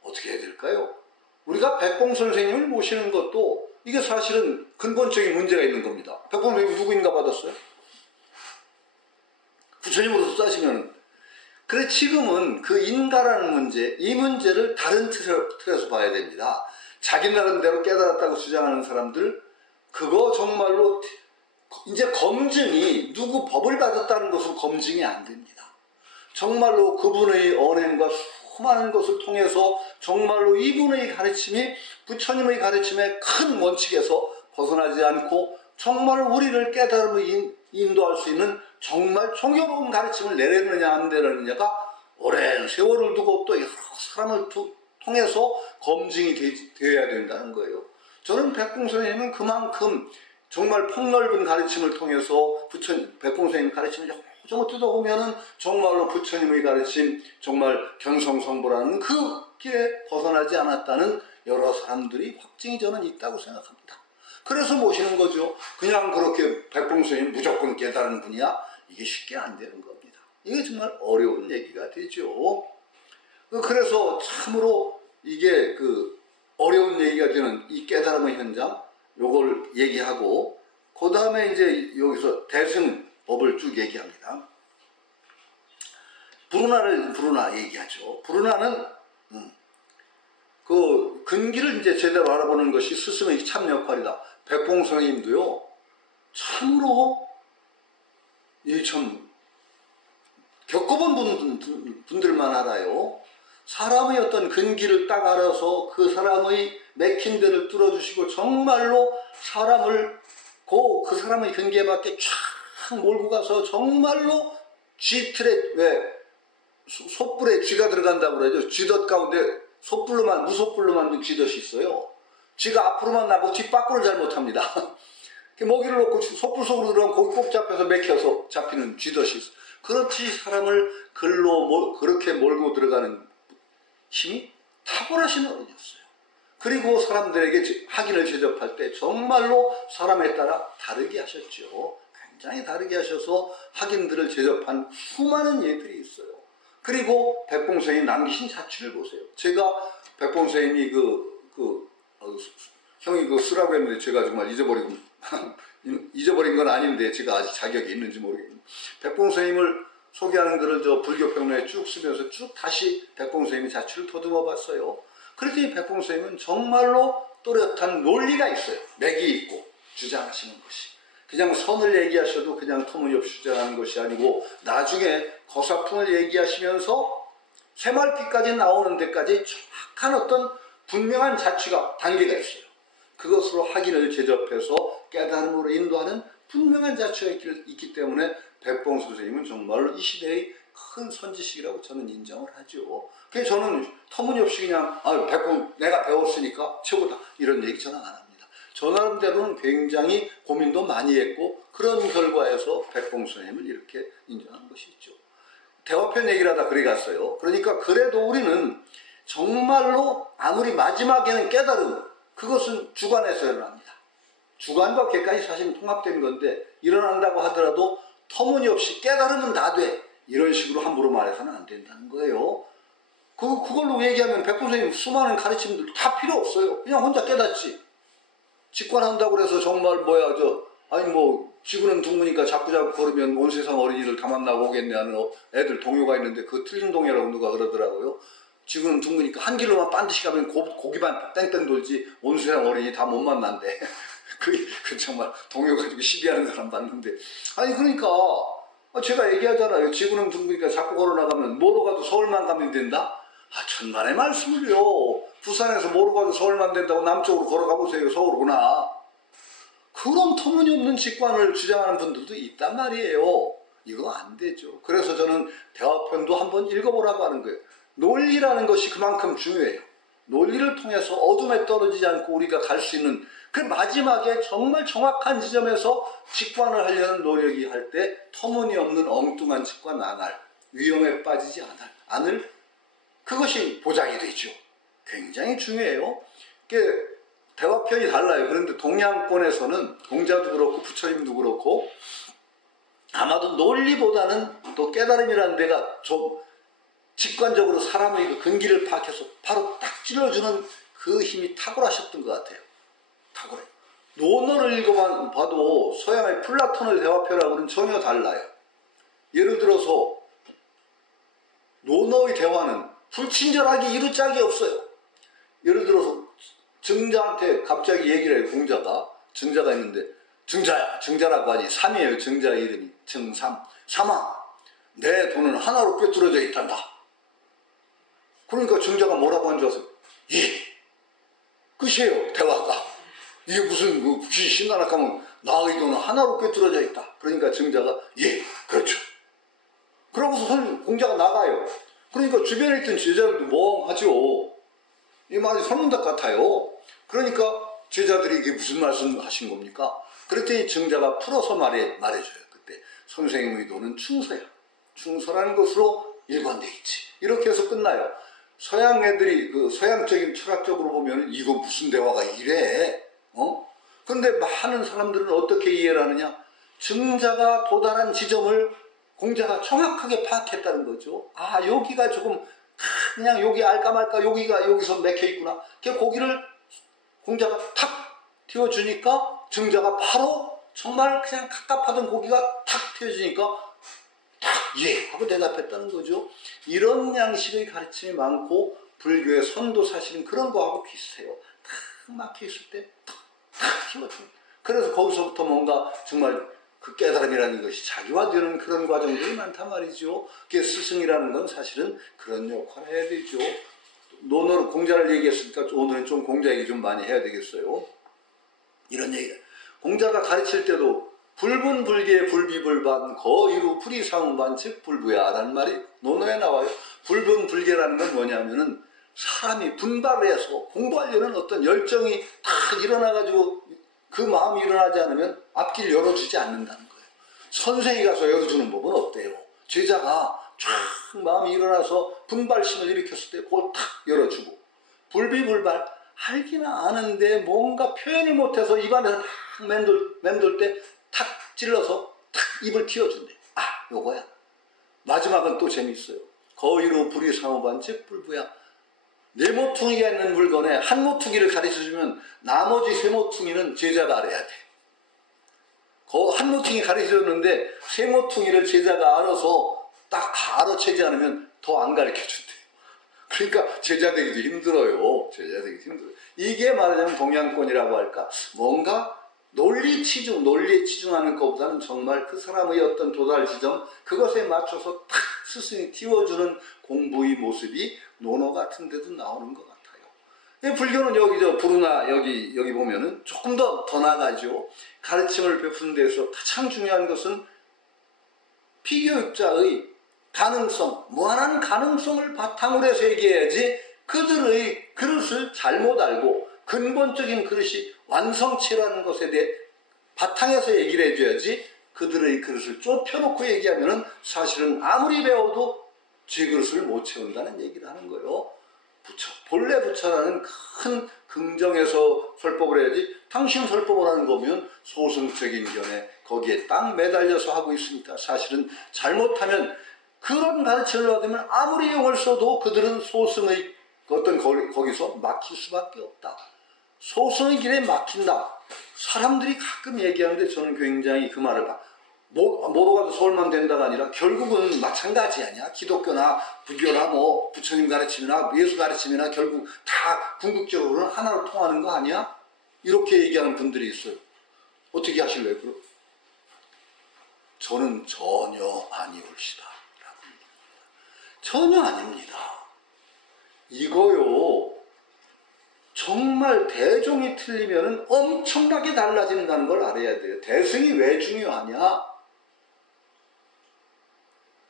어떻게 해야 될까요? 우리가 백봉 선생님을 모시는 것도 이게 사실은 근본적인 문제가 있는 겁니다. 백봉 선생님 누구인가 받았어요? 부처님으로서 따지면. 그래 지금은 그 인가라는 문제, 이 문제를 다른 틀에서 봐야 됩니다. 자기 나름대로 깨달았다고 주장하는 사람들, 그거 정말로 이제 검증이 누구 법을 받았다는 것으로 검증이 안 됩니다. 정말로 그분의 언행과 수많은 것을 통해서 정말로 이분의 가르침이 부처님의 가르침의 큰 원칙에서 벗어나지 않고 정말 우리를 깨달음을 인도할 수 있는 정말 총교로운 가르침을 내렸느냐 안 내렸느냐가 오랜 세월을 두고 또 여러 사람을 통해서 검증이 되어야 된다는 거예요. 저는 백봉 선생님은 그만큼 정말 폭넓은 가르침을 통해서 백봉 선생님 가르침을 좀 뜯어보면은 정말로 부처님의 가르침, 정말 견성성불하는 그 길에 벗어나지 않았다는 여러 사람들이 확증이 저는 있다고 생각합니다. 그래서 모시는 거죠. 그냥 그렇게 백봉 선생님 무조건 깨달은 분이야? 이게 쉽게 안 되는 겁니다. 이게 정말 어려운 얘기가 되죠. 그래서 참으로 이게 어려운 얘기가 되는 이 깨달음의 현장, 요걸 얘기하고, 그 다음에 이제 여기서 대승법을 쭉 얘기합니다. 브루나 얘기하죠. 브루나는, 그 근기를 이제 제대로 알아보는 것이 스승의 참 역할이다. 백봉 선생님도요, 참으로, 겪어본 분들만 알아요. 사람의 어떤 근기를 딱 알아서 그 사람의 맥힌 데를 뚫어주시고 정말로 사람을 그 사람의 근기에 맞게 쫙 몰고 가서 정말로 쥐틀에 솥불에 쥐가 들어간다고 그러죠. 쥐덫 가운데 무솥불로 만든 쥐덫이 있어요. 쥐가 앞으로만 나고 뒷밖으로 잘 못합니다. 먹이를 놓고 솥불 속으로 들어가면 거기 꼭 잡혀서 맥혀서 잡히는 쥐덫이 있어요. 그렇지 사람을 그렇게 몰고 들어가는 힘이 탁월하신 어른이었어요. 그리고 사람들에게 학인을 제접할 때 정말로 사람에 따라 다르게 하셨죠. 굉장히 다르게 하셔서 학인들을 제접한 수많은 예들이 있어요. 그리고 백봉 선생님이 남기신 자취를 보세요. 제가 백봉 선생님이 형이 쓰라고 했는데 제가 정말 잊어버린 건 아닌데 제가 아직 자격이 있는지 모르겠는데 백봉 선생님을 소개하는 글을 불교평론에 쭉 쓰면서 쭉 다시 백봉 선생님이 자취를 더듬어 봤어요. 그랬더니 백봉 선생님은 정말로 또렷한 논리가 있어요. 맥이 있고 주장하시는 것이. 그냥 선을 얘기하셔도 그냥 터무니없이 주장하는 것이 아니고 나중에 거사풍을 얘기하시면서 새말피까지 나오는 데까지 정확한 어떤 분명한 자취가 단계가 있어요. 그것으로 학인을 제접해서 깨달음으로 인도하는 분명한 자취가 있기 때문에 백봉 선생님은 정말로 이 시대의 큰 선지식이라고 저는 인정을 하죠. 그래서 저는 터무니없이 그냥 백봉 내가 배웠으니까 최고다 이런 얘기 저는 안 합니다. 저 나름대로는 굉장히 고민도 많이 했고 그런 결과에서 백봉 선생님을 이렇게 인정한 것이 있죠. 대화편 얘기를 하다 그래 갔어요. 그러니까 그래도 우리는 정말로 아무리 마지막에는 깨달음 그것은 주관에서 일어납니다. 주관과 객관이 사실 통합된 건데 일어난다고 하더라도 터무니없이 깨달으면 다 돼. 이런 식으로 함부로 말해서는 안 된다는 거예요. 그걸로 얘기하면 백선생님 수많은 가르침들 다 필요 없어요. 그냥 혼자 깨닫지. 직관한다고 그래서 정말 지구는 둥그니까 자꾸자꾸 걸으면 온 세상 어린이를 다 만나고 오겠네 하는 애들 동요가 있는데 그 틀린 동요라고 누가 그러더라고요. 지구는 둥그니까 한 길로만 반드시 가면 고기만 땡땡 돌지 온 세상 어린이 다 못 만난대. 그 정말 동요 가지고 시비하는 사람 봤는데. 아니 그러니까 제가 얘기하잖아요. 지구는 둥그니까 자꾸 걸어나가면 뭐로 가도 서울만 가면 된다? 천만의 말씀을요. 부산에서 뭐로 가도 서울만 된다고 남쪽으로 걸어가 보세요. 서울구나. 그런 터무니없는 직관을 주장하는 분들도 있단 말이에요. 이거 안 되죠. 그래서 저는 대화편도 한번 읽어보라고 하는 거예요. 논리라는 것이 그만큼 중요해요. 논리를 통해서 어둠에 떨어지지 않고 우리가 갈 수 있는 그 마지막에 정말 정확한 지점에서 직관을 하려는 노력이 할 때 터무니없는 엉뚱한 직관 안 할, 위험에 빠지지 않을 그것이 보장이 되죠. 굉장히 중요해요. 대화편이 달라요. 그런데 동양권에서는 공자도 그렇고 부처님도 그렇고 아마도 논리보다는 또 깨달음이라는 데가 좀 직관적으로 사람의 그 근기를 파악해서 바로 딱 찔러주는 그 힘이 탁월하셨던 것 같아요. 탁월해요. 논어를 읽어봐도 서양의 플라톤의 대화편하고는 전혀 달라요. 예를 들어서 논어의 대화는 불친절하게 이루 짝이 없어요. 예를 들어서 증자한테 갑자기 얘기를 해요. 공자가. 증자가 있는데 증자야. 증자라고 하지. 삼이에요. 증자의 이름이. 증삼. 삼아. 내 돈은 하나로 꿰뚫어져 있단다. 그러니까 증자가 뭐라고 한 줄 아세요? 예. 끝이에요. 대화가. 이게 무슨 신나락 하면 나의 돈은 하나로 꿰뚫어져 있다. 그러니까 증자가 예. 그렇죠. 그러고서 공자가 나가요. 그러니까 주변에 있던 제자들도 멍하죠. 이 말이 설문답 같아요. 그러니까 제자들이 이게 무슨 말씀 하신 겁니까? 그랬더니 증자가 풀어서 말해줘요. 그때 선생님의 도는 충서야. 충서라는 것으로 일관되어 있지. 이렇게 해서 끝나요. 서양 애들이 서양적인 철학적으로 보면 이거 무슨 대화가 이래? 근데 많은 사람들은 어떻게 이해를 하느냐? 증자가 도달한 지점을 공자가 정확하게 파악했다는 거죠. 여기가 조금 그냥 여기 알까 말까 여기서 맥혀 있구나. 고기를 공자가 탁 튀어주니까 증자가 바로 정말 그냥 갑갑하던 고기가 탁 튀어주니까 탁 예 하고 대답했다는 거죠. 이런 양식의 가르침이 많고 불교의 선도 사실은 그런 거하고 비슷해요. 탁 막혀 있을 때 탁 튀어주는. 그래서 거기서부터 뭔가 정말 그 깨달음이라는 것이 자기화되는 그런 과정들이 많단 말이죠. 스승이라는 건 사실은 그런 역할을 해야 되죠. 논어로 공자를 얘기했으니까 오늘은 좀 공자 얘기 좀 많이 해야 되겠어요. 이런 얘기가. 공자가 가르칠 때도 불분불계 불비불반 거이루 불이상반 즉 불부야라는 말이 논어에 나와요. 불분불계라는 건 뭐냐면은 사람이 분발을 해서 공부하려는 어떤 열정이 딱 일어나가지고 그 마음이 일어나지 않으면 앞길 열어주지 않는다는 거예요. 선생이 가서 열어주는 법은 어때요? 제자가 쫙 마음이 일어나서 분발심을 일으켰을 때 그걸 탁 열어주고 불비불발 알기는 아는데 뭔가 표현을 못해서 입안에서 탁 맴돌 때 탁 찔러서 탁 입을 틔워준대. 요거야. 마지막은 또 재밌어요. 거의로 불이 상호반 즉 불부야. 네 모퉁이가 있는 물건에 한 모퉁이를 가르쳐주면 나머지 세 모퉁이는 제자가 알아야 돼. 한 모퉁이 가르쳐줬는데 세 모퉁이를 제자가 알아서 딱 알아채지 않으면 더 안 가르쳐준대. 그러니까 제자 되기도 힘들어요. 이게 말하자면 동양권이라고 할까? 뭔가 논리에 치중하는 것보다는 정말 그 사람의 어떤 도달 지점, 그것에 맞춰서 탁 스승이 띄워주는 공부의 모습이 논어 같은 데도 나오는 것 같아요. 불교는 부르나 여기 보면은 조금 더 나가죠. 가르침을 베푸는 데서 가장 중요한 것은 피교육자의 가능성, 무한한 가능성을 바탕으로 해서 얘기해야지 그들의 그릇을 잘못 알고 근본적인 그릇이 완성체라는 것에 대해 바탕에서 얘기를 해줘야지 그들의 그릇을 좁혀놓고 얘기하면은 사실은 아무리 배워도 제 그릇을 못 채운다는 얘기를 하는 거예요. 부처, 본래 부처라는 큰 긍정에서 설법을 해야지 당신 설법을 하는 거면 소승적인 견해 거기에 딱 매달려서 하고 있으니까 사실은 잘못하면 그런 가르침을 받으면 아무리 용을 써도 그들은 소승의 어떤 거기서 막힐 수밖에 없다. 소승의 길에 막힌다. 사람들이 가끔 얘기하는데 저는 굉장히 그 말을 뭐로 가도 서울만 된다가 아니라 결국은 마찬가지 아니야. 기독교나 불교나 뭐 부처님 가르침이나 예수 가르침이나 결국 다 궁극적으로는 하나로 통하는 거 아니야? 이렇게 얘기하는 분들이 있어요. 어떻게 하실래요? 저는 전혀 아니올시다. 전혀 아닙니다. 이거요. 정말 대종이 틀리면 엄청나게 달라진다는 걸 알아야 돼요. 대승이 왜 중요하냐?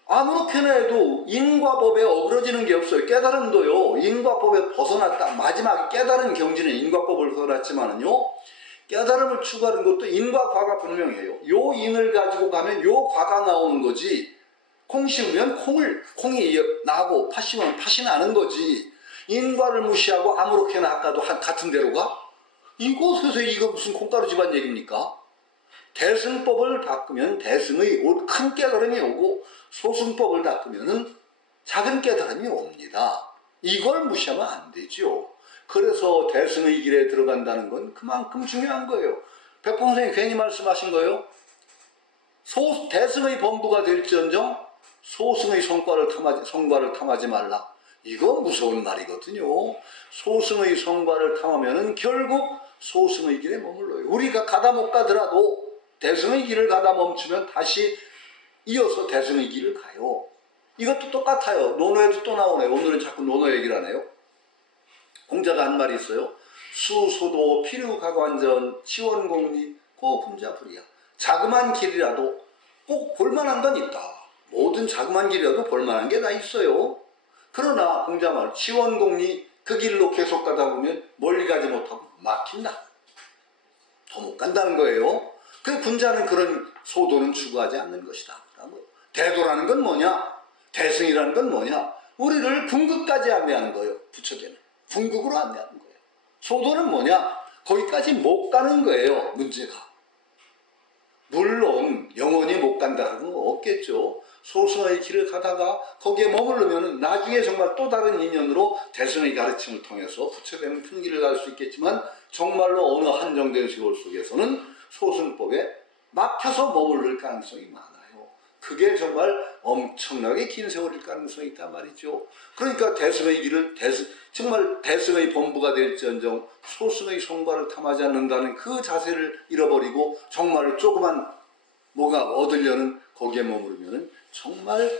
아무렇게나 해도 인과 법에 어그러지는 게 없어요. 깨달음도요. 인과 법에 벗어났다. 마지막에 깨달은 경지는 인과 법을 벗어났지만은요. 깨달음을 추구하는 것도 인과 과가 분명해요. 요 인을 가지고 가면 요 과가 나오는 거지. 콩 심으면 콩이 나고 팥 심으면 팥이 나는 거지. 인과를 무시하고 아무렇게나 아까도 같은 데로 가? 이곳에서 이거 무슨 콩가루 집안 얘기입니까? 대승법을 닦으면 대승의 큰 깨달음이 오고 소승법을 닦으면 작은 깨달음이 옵니다. 이걸 무시하면 안 되죠. 그래서 대승의 길에 들어간다는 건 그만큼 중요한 거예요. 백봉선생이 괜히 말씀하신 거예요. 대승의 범부가 될지언정 소승의 성과를 탐하지 말라. 이거 무서운 말이거든요. 소승의 성과를 탐하면 결국 소승의 길에 머물러요. 우리가 가다 못 가더라도 대승의 길을 가다 멈추면 다시 이어서 대승의 길을 가요. 이것도 똑같아요. 논어에도 또 나오네요. 오늘은 자꾸 논어 얘기를 하네요. 공자가 한 말이 있어요. 수소도 필유가관전 치원공리 고분자불이야. 자그만 길이라도 꼭 볼만한 건 있다. 모든 자그만 길이라도 볼만한 게 다 있어요. 그러나 공자 말 치원공리 그 길로 계속 가다 보면 멀리 가지 못하고 막힌다. 더 못 간다는 거예요. 그 군자는 그런 소도는 추구하지 않는 것이다. 대도라는 건 뭐냐? 대승이라는 건 뭐냐? 우리를 궁극까지 안내하는 거예요. 부처되는 궁극으로 안내하는 거예요. 소도는 뭐냐? 거기까지 못 가는 거예요. 문제가. 물론 영원히 못 간다는 건 없겠죠. 소승의 길을 가다가 거기에 머무르면 나중에 정말 또 다른 인연으로 대승의 가르침을 통해서 부처되는 큰 길을 갈 수 있겠지만 정말로 어느 한정된 세월 속에서는 소승법에 막혀서 머무를 가능성이 많아요. 그게 정말 엄청나게 긴 세월일 가능성이 있단 말이죠. 그러니까 대승의 길을 정말 대승의 범부가 될지언정 소승의 성과를 탐하지 않는다는 그 자세를 잃어버리고 정말 조그만 뭐가 얻으려는 거기에 머무르면 정말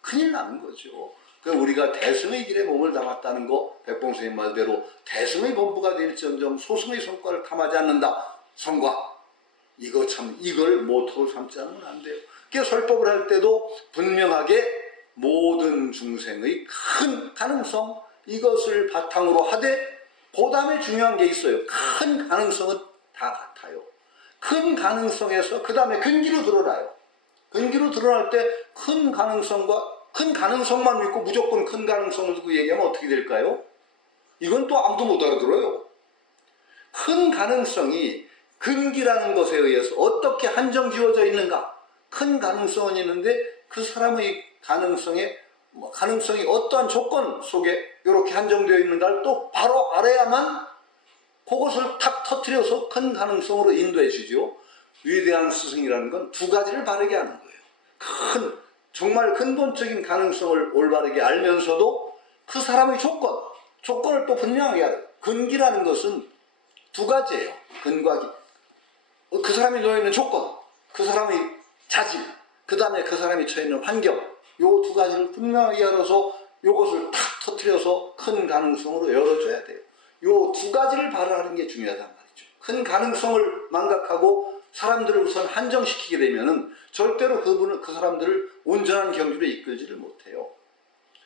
큰일 나는 거죠. 그러니까 우리가 대승의 길에 몸을 담았다는 거, 백봉선생님 말대로 대승의 범부가 될지언정 소승의 성과를 탐하지 않는다. 성과. 이걸 모토로 삼지 않으면 안 돼요. 그래서 설법을 할 때도 분명하게 모든 중생의 큰 가능성, 이것을 바탕으로 하되, 그 다음에 중요한 게 있어요. 큰 가능성은 다 같아요. 큰 가능성에서 그 다음에 근기로 드러나요. 근기로 드러날 때 큰 가능성만 믿고 무조건 큰 가능성을 두고 얘기하면 어떻게 될까요? 이건 또 아무도 못 알아들어요. 큰 가능성이 근기라는 것에 의해서 어떻게 한정 지어져 있는가? 큰 가능성은 있는데 그 사람의 가능성이 어떠한 조건 속에 이렇게 한정되어 있는가를 또 바로 알아야만 그것을 탁 터뜨려서 큰 가능성으로 인도해 주죠. 위대한 스승이라는 건 두 가지를 바르게 하는 거예요. 정말 근본적인 가능성을 올바르게 알면서도 그 사람의 조건을 또 분명하게 알아요. 근기라는 것은 두 가지예요. 근과 기. 그 사람이 놓여 있는 조건, 그 사람의 자질, 그 다음에 그 사람이 처해 있는 환경, 요 두 가지를 분명하게 알아서 요것을 탁 터뜨려서 큰 가능성으로 열어줘야 돼요. 요 두 가지를 바라는 게 중요하단 말이죠. 큰 가능성을 망각하고 사람들을 우선 한정시키게 되면은 절대로 그 사람들을 온전한 경지로 이끌지를 못해요.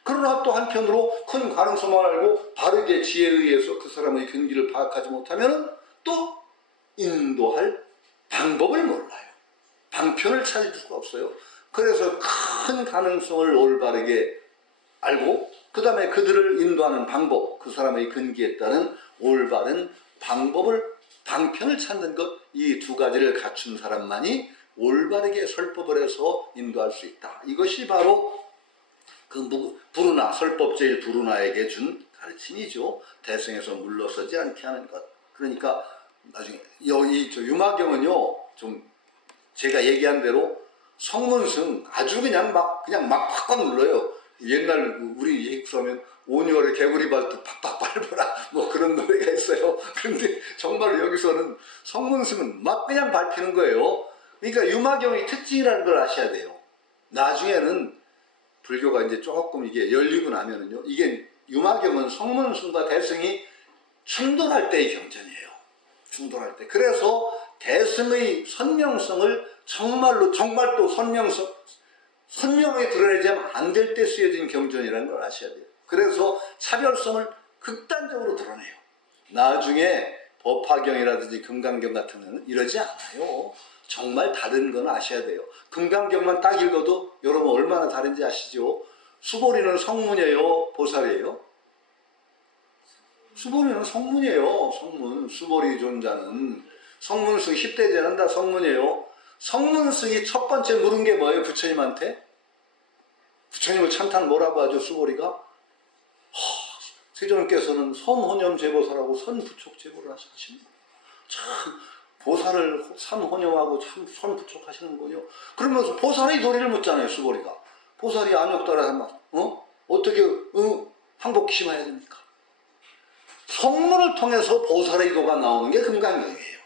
그러나 또 한편으로 큰 가능성을 알고 바르게 지혜에 의해서 그 사람의 근기를 파악하지 못하면은 또 인도할 방법을 몰라요. 방편을 찾을 수가 없어요. 그래서 큰 가능성을 올바르게 알고 그 다음에 그들을 인도하는 방법, 그 사람의 근기에 따른 올바른 방편을 찾는 것, 이 두 가지를 갖춘 사람만이 올바르게 설법을 해서 인도할 수 있다. 이것이 바로 그 부르나, 설법제일 부르나에게 준 가르침이죠. 대승에서 물러서지 않게 하는 것. 그러니까 나중에 유마경은요, 좀 제가 얘기한 대로 성문승 아주 그냥 막 팍팍 눌러요. 옛날 우리 얘기하면 오니월에 개구리 발톱 팍팍 밟아라 뭐 그런 노래가 있어요. 그런데 정말로 여기서는 성문승은 막 그냥 밟히는 거예요. 그러니까 유마경의 특징이라는 걸 아셔야 돼요. 나중에는 불교가 이제 조금 이게 열리고 나면은요, 이게 유마경은 성문승과 대승이 충돌할 때의 경전이에요. 충돌할 때. 그래서 대승의 선명성을 정말 또 선명하게 드러내자면 안 될 때 쓰여진 경전이라는 걸 아셔야 돼요. 그래서 차별성을 극단적으로 드러내요. 나중에 법화경이라든지 금강경 같은 경우는 이러지 않아요. 정말 다른 건 아셔야 돼요. 금강경만 딱 읽어도 여러분 얼마나 다른지 아시죠? 수보리는 성문이에요? 보살이에요? 수보리는 성문이에요. 성문. 수보리 존자는 성문승 10대 제는다 성문이에요. 성문승이 첫 번째 물은 게 뭐예요? 부처님한테? 부처님을 찬탄 뭐라고 하죠? 수보리가? 세존께서는 선혼염 제보살하고 선부촉 제보를 하십니다. 참 보살을 삼혼염하고 참 선부촉하시는군요. 그러면서 보살의 도리를 묻잖아요. 수보리가. 보살이 안욕따라 한마 어떻게 항복 심어야 됩니까? 성문을 통해서 보살의 도가 나오는 게 금강경이에요.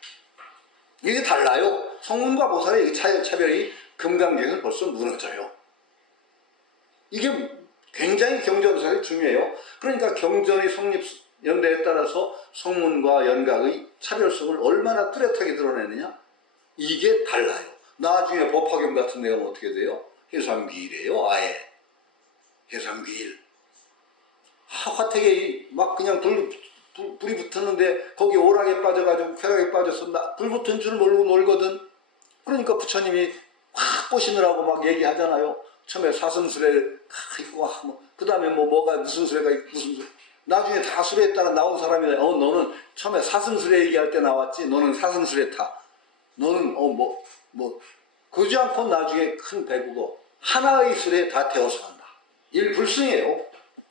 이게 달라요. 성문과 보살의 차별이 금강경은 벌써 무너져요. 이게 굉장히 경전설이 중요해요. 그러니까 경전의 성립 연대에 따라서 성문과 연각의 차별성을 얼마나 뚜렷하게 드러내느냐? 이게 달라요. 나중에 법화경 같은 데가 어떻게 돼요? 해삼귀일이에요. 아예 해삼귀일. 화택에 막 그냥 불이 붙었는데 거기 오락에 빠져가지고 쾌락에 빠져서 불 붙은 줄 모르고 놀거든. 그러니까 부처님이 확 보시느라고 막 얘기하잖아요. 처음에 사슴수레 있고 그 다음에 뭐가 무슨 수레가 있고 무슨 수레. 나중에 다 수레에 따라 나온 사람이 너는 처음에 사슴수레 얘기할 때 나왔지. 너는 사슴수레 타. 너는 그러지 않고 나중에 큰 배구고 하나의 수레에 다 태워서 간다. 일불승이에요.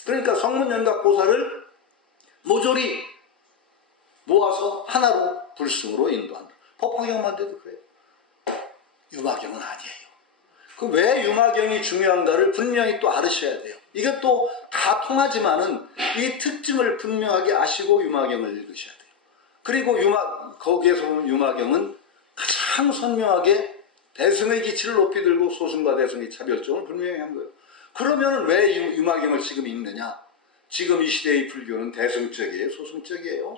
그러니까 성문연각 보살을 모조리 모아서 하나로 불승으로 인도한다. 법화경만 돼도 그래요. 유마경은 아니에요. 그 왜 유마경이 중요한가를 분명히 또 알으셔야 돼요. 이것도 다 통하지만은 이 특징을 분명하게 아시고 유마경을 읽으셔야 돼요. 그리고 거기에서 보면 유마경은 가장 선명하게 대승의 기치를 높이 들고 소승과 대승의 차별점을 분명히 한 거예요. 그러면 왜 유마경을 지금 읽느냐? 지금 이 시대의 불교는 대승적이에요? 소승적이에요?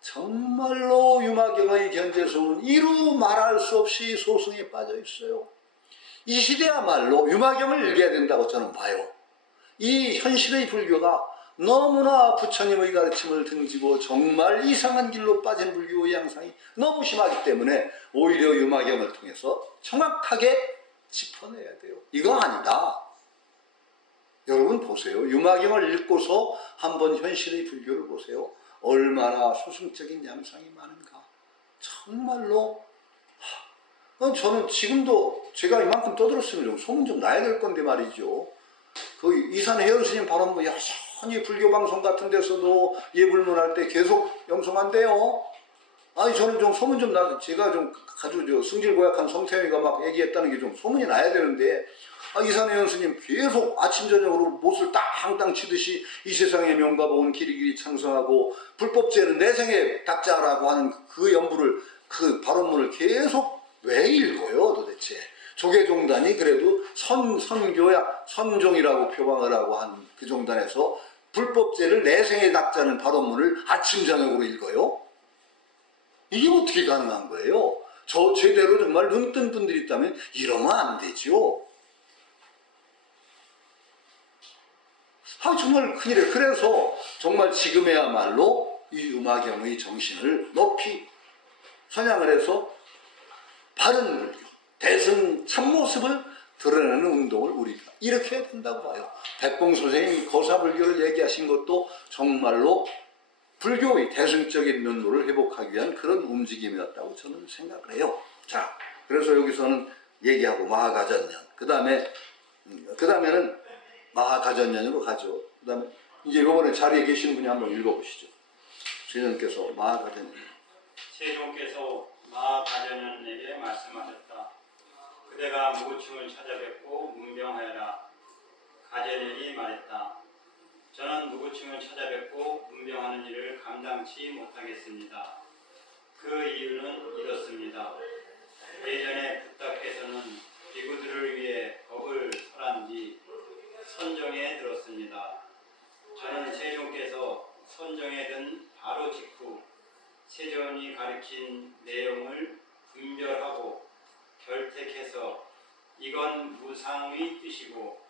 정말로 유마경의 견제소는 이루 말할 수 없이 소승에 빠져 있어요. 이 시대야말로 유마경을 읽어야 된다고 저는 봐요. 이 현실의 불교가 너무나 부처님의 가르침을 등지고 정말 이상한 길로 빠진 불교의 양상이 너무 심하기 때문에 오히려 유마경을 통해서 정확하게 짚어내야 돼요. 이거 아니다. 여러분 보세요. 유마경을 읽고서 한번 현실의 불교를 보세요. 얼마나 소승적인 양상이 많은가. 정말로 저는 지금도 제가 이만큼 떠들었으면 좀 소문 좀 나야 될 건데 말이죠. 그 이산 혜연 스님 발언 여전히 불교 방송 같은 데서도 예불문할 때 계속 영송한대요. 아니 저는 좀 소문 좀 나. 제가 좀 아주 승질고약한 성태형이가 막 얘기했다는 게 좀 소문이 나야 되는데 이산 혜연 스님 계속 아침 저녁으로 못을 땅땅 치듯이 이 세상의 명가복은 길이길이 창성하고 불법죄는 내생에 닥자라고 하는 그 연부를 그 발언문을 계속 왜 읽어요 도대체? 조계종단이 그래도 선종이라고 표방을 하고 한 그 종단에서 불법죄를 내생에 닥자는 발언문을 아침 저녁으로 읽어요? 이게 어떻게 가능한 거예요? 저 제대로 정말 눈 뜬 분들이 있다면 이러면 안 되죠. 정말 큰일이에요. 그래서 정말 지금에야말로 이 유마경의 정신을 높이 선양을 해서 바른 불교, 대승 참모습을 드러내는 운동을 우리가 이렇게 해야 된다고 봐요. 백봉 선생님이 거사불교를 얘기하신 것도 정말로 불교의 대승적인 면모를 회복하기 위한 그런 움직임이었다고 저는 생각을 해요. 자, 그래서 여기서는 얘기하고 마하가전년, 그 다음에는 마하가전년으로 가죠. 그 다음에 이제 이번에 자리에 계신 분이 한번 읽어보시죠. 세존께서 마하가전년. 세존께서 마하가전년에게 말씀하셨다. 그대가 무구충을 찾아뵙고 문병하여라. 가전년이 말했다. 저는 무구충을 찾아뵙고 문병하는 일을 감당치 못하겠습니다. 그 이유는 이렇습니다. 예전에 부타께서는 비구들을 위해 법을 설한 뒤 선정에 들었습니다. 저는 세존께서 선정에 든 바로 직후 세존이 가르친 내용을 분별하고 결택해서 이건 무상의 뜻이고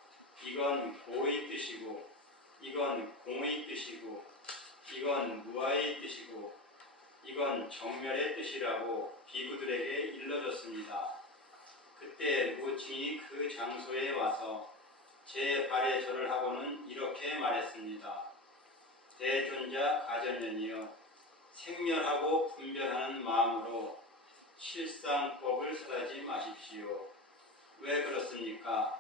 이건 고의 뜻이고 이건 공의 뜻이고 이건 무아의 뜻이고 이건 정멸의 뜻이라고 비구들에게 일러줬습니다. 그때 무구칭이 그 장소에 와서 제 발에 절을 하고는 이렇게 말했습니다. 대존자 가전년이여, 생멸하고 분별하는 마음으로 실상법을 설하지 마십시오. 왜 그렇습니까?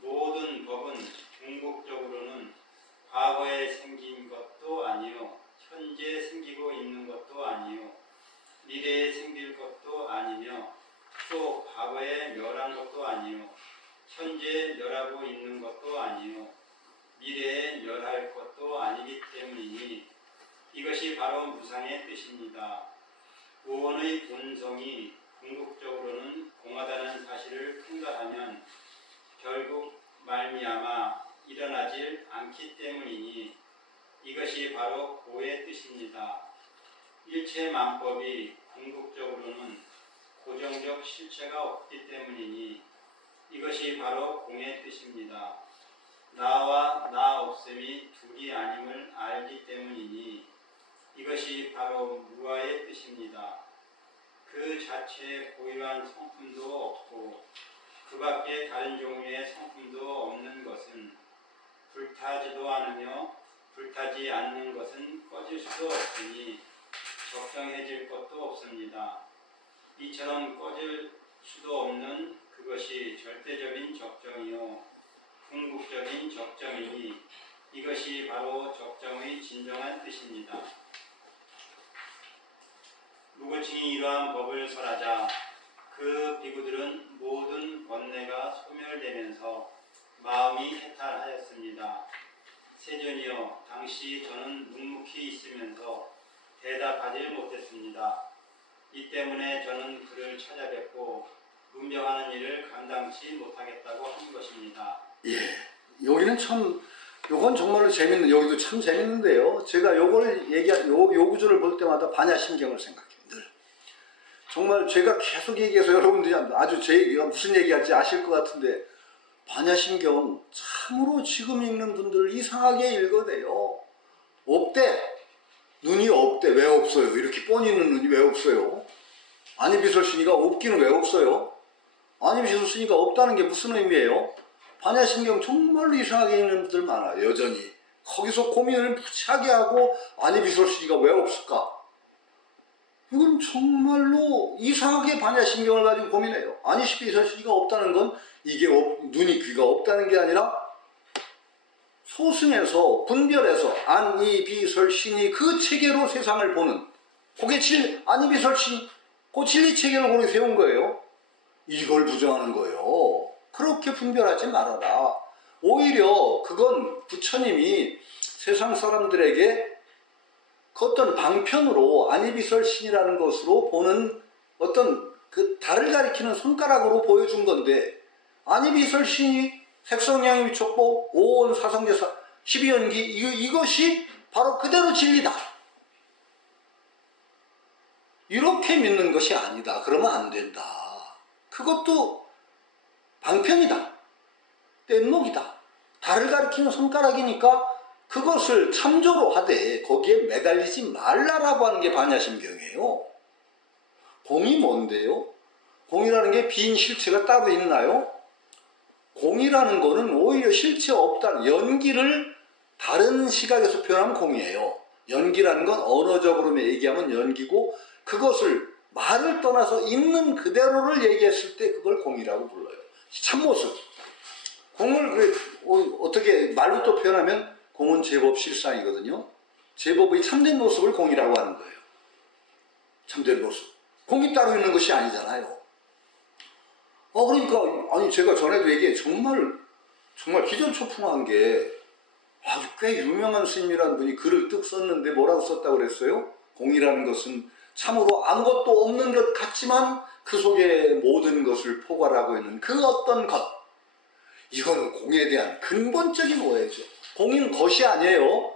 모든 법은 궁극적으로는 과거에 생긴 것도 아니요, 현재 생기고 있는 것도 아니요, 미래에 생길 것도 아니며 또 과거에 멸한 것도 아니요, 현재 멸하고 있는 것도 아니요, 미래에 멸할 것도 아니기 때문이니 이것이 바로 무상의 뜻입니다. 무언의 본성이 궁극적으로는 공하다는 사실을 생각하면 결국 말미암아 일어나질 않기 때문이니 이것이 바로 고의 뜻입니다. 일체만법이 궁극적으로는 고정적 실체가 없기 때문이니 이것이 바로 공의 뜻입니다. 나와 나 없음이 둘이 아님을 알기 때문이니 이것이 바로 무아의 뜻입니다. 그 자체에 고유한 성품도 없고 그 밖에 다른 종류의 성품도 없는 것은 불타지도 않으며 불타지 않는 것은 꺼질 수도 없으니 적정해질 것도 없습니다. 이처럼 꺼질 수도 없는 그것이 절대적인 적정이요 궁극적인 적정이니 이것이 바로 적정의 진정한 뜻입니다. 무구칭이 이러한 법을 설하자 그 비구들은 모든 번뇌가 소멸되면서 마음이 해탈하였습니다. 세존이여, 당시 저는 묵묵히 있으면서 대답하지 못했습니다. 이 때문에 저는 그를 찾아뵙고 문병하는 일을 감당치 못하겠다고 한 것입니다. 예, 여기는 참, 요건 정말로 재밌는, 여기도 참 재밌는데요. 제가 요걸 요 구절을 볼 때마다 반야심경을 생각해요. 늘. 정말 제가 계속 얘기해서 여러분들이 아주 제 얘기가 무슨 얘기할지 아실 것 같은데, 반야심경 참으로 지금 읽는 분들 이상하게 읽어대요. 없대. 눈이 없대. 왜 없어요? 이렇게 뻔히 있는 눈이 왜 없어요? 안이비설신이가 없기는 왜 없어요? 안이비설신이가 없다는 게 무슨 의미예요? 반야심경 정말로 이상하게 읽는 분들 많아요. 여전히. 거기서 고민을 무지하게 하고 안이비설신이가 왜 없을까? 이건 정말로 이상하게 반야심경을 가지고 고민해요. 안이비설신이가 없다는 건 이게 눈이 귀가 없다는 게 아니라 소승에서 분별해서 안이비설신이 그 체계로 세상을 보는 그게 안이비설신 그 진리체계를 거기 세운 거예요. 이걸 부정하는 거예요. 그렇게 분별하지 말아라. 오히려 그건 부처님이 세상 사람들에게 그 어떤 방편으로 안이비설신이라는 것으로 보는 어떤 그 달을 가리키는 손가락으로 보여준 건데, 안이비설신이 색성양이 미촉법, 오온 사성제사, 12연기 이것이 바로 그대로 진리다. 이렇게 믿는 것이 아니다. 그러면 안 된다. 그것도 방편이다. 뗏목이다. 달을 가리키는 손가락이니까 그것을 참조로 하되 거기에 매달리지 말라라고 하는 게 반야심경이에요. 공이 뭔데요? 공이라는 게 빈 실체가 따로 있나요? 공이라는 거는 오히려 실체 없다는 연기를 다른 시각에서 표현하면 공이에요. 연기라는 건 언어적으로 얘기하면 연기고 그것을 말을 떠나서 있는 그대로를 얘기했을 때 그걸 공이라고 불러요. 참모습. 공을 어떻게 말로 또 표현하면 공은 제법 실상이거든요. 제법의 참된 모습을 공이라고 하는 거예요. 참된 모습. 공이 따로 있는 것이 아니잖아요. 그러니까 아니 제가 전에도 얘기해 정말 기절초풍한 게 아주 꽤 유명한 스님이라는 분이 글을 뜩 썼는데 뭐라고 썼다고 그랬어요? 공이라는 것은 참으로 아무것도 없는 것 같지만 그 속에 모든 것을 포괄하고 있는 그 어떤 것. 이거는 공에 대한 근본적인 오해죠. 공인 것이 아니에요.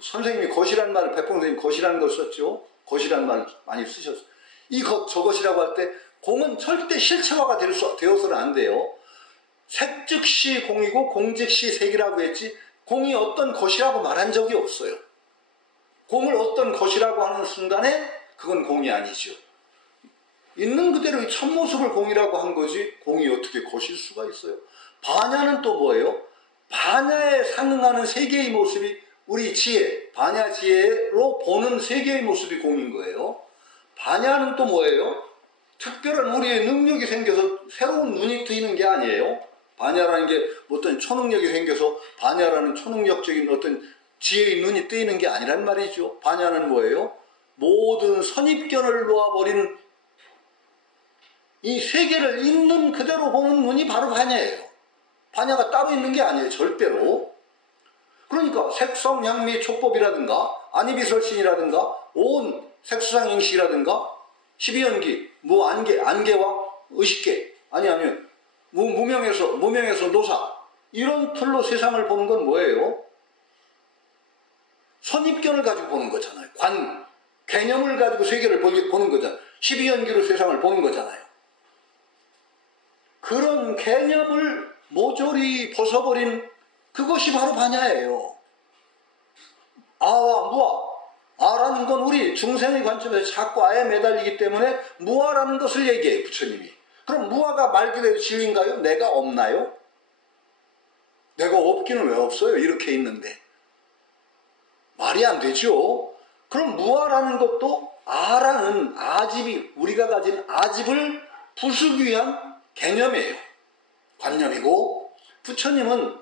선생님이 것이라는 말을, 백봉 선생님이 것이라는 걸 썼죠. 것이라는 말을 많이 쓰셨어요. 이 것, 저것이라고 할 때 공은 절대 실체화가 되어서는 안 돼요. 색 즉시 공이고 공 즉시 색이라고 했지 공이 어떤 것이라고 말한 적이 없어요. 공을 어떤 것이라고 하는 순간에 그건 공이 아니죠. 있는 그대로의 참모습을 공이라고 한 거지 공이 어떻게 것일 수가 있어요. 반야는 또 뭐예요? 반야에 상응하는 세계의 모습이 우리 지혜, 반야 지혜로 보는 세계의 모습이 공인 거예요. 반야는 또 뭐예요? 특별한 우리의 능력이 생겨서 새로운 눈이 뜨이는 게 아니에요. 반야라는 게 어떤 초능력이 생겨서 반야라는 초능력적인 어떤 지혜의 눈이 뜨이는 게 아니란 말이죠. 반야는 뭐예요? 모든 선입견을 놓아버리는 이 세계를 있는 그대로 보는 눈이 바로 반야예요. 반야가 따로 있는 게 아니에요. 절대로. 그러니까 색성, 향미, 촉법이라든가 안이비설신이라든가 온 색수상행시라든가 12연기, 안개와 의식계 아니면 무명에서 노사 이런 틀로 세상을 보는 건 뭐예요? 선입견을 가지고 보는 거잖아요. 개념을 가지고 세계를 보는 거잖아요. 12연기로 세상을 보는 거잖아요. 그런 개념을 모조리 벗어버린 그것이 바로 반야예요. 아와 무아. 아라는 건 우리 중생의 관점에서 자꾸 아에 매달리기 때문에 무아라는 것을 얘기해요. 부처님이. 그럼 무아가 말 그대로 진리인가요? 내가 없나요? 내가 없기는 왜 없어요? 이렇게 있는데. 말이 안 되죠. 그럼 무아라는 것도 아라는 아집이 우리가 가진 아집을 부수기 위한 개념이에요. 관념이고 부처님은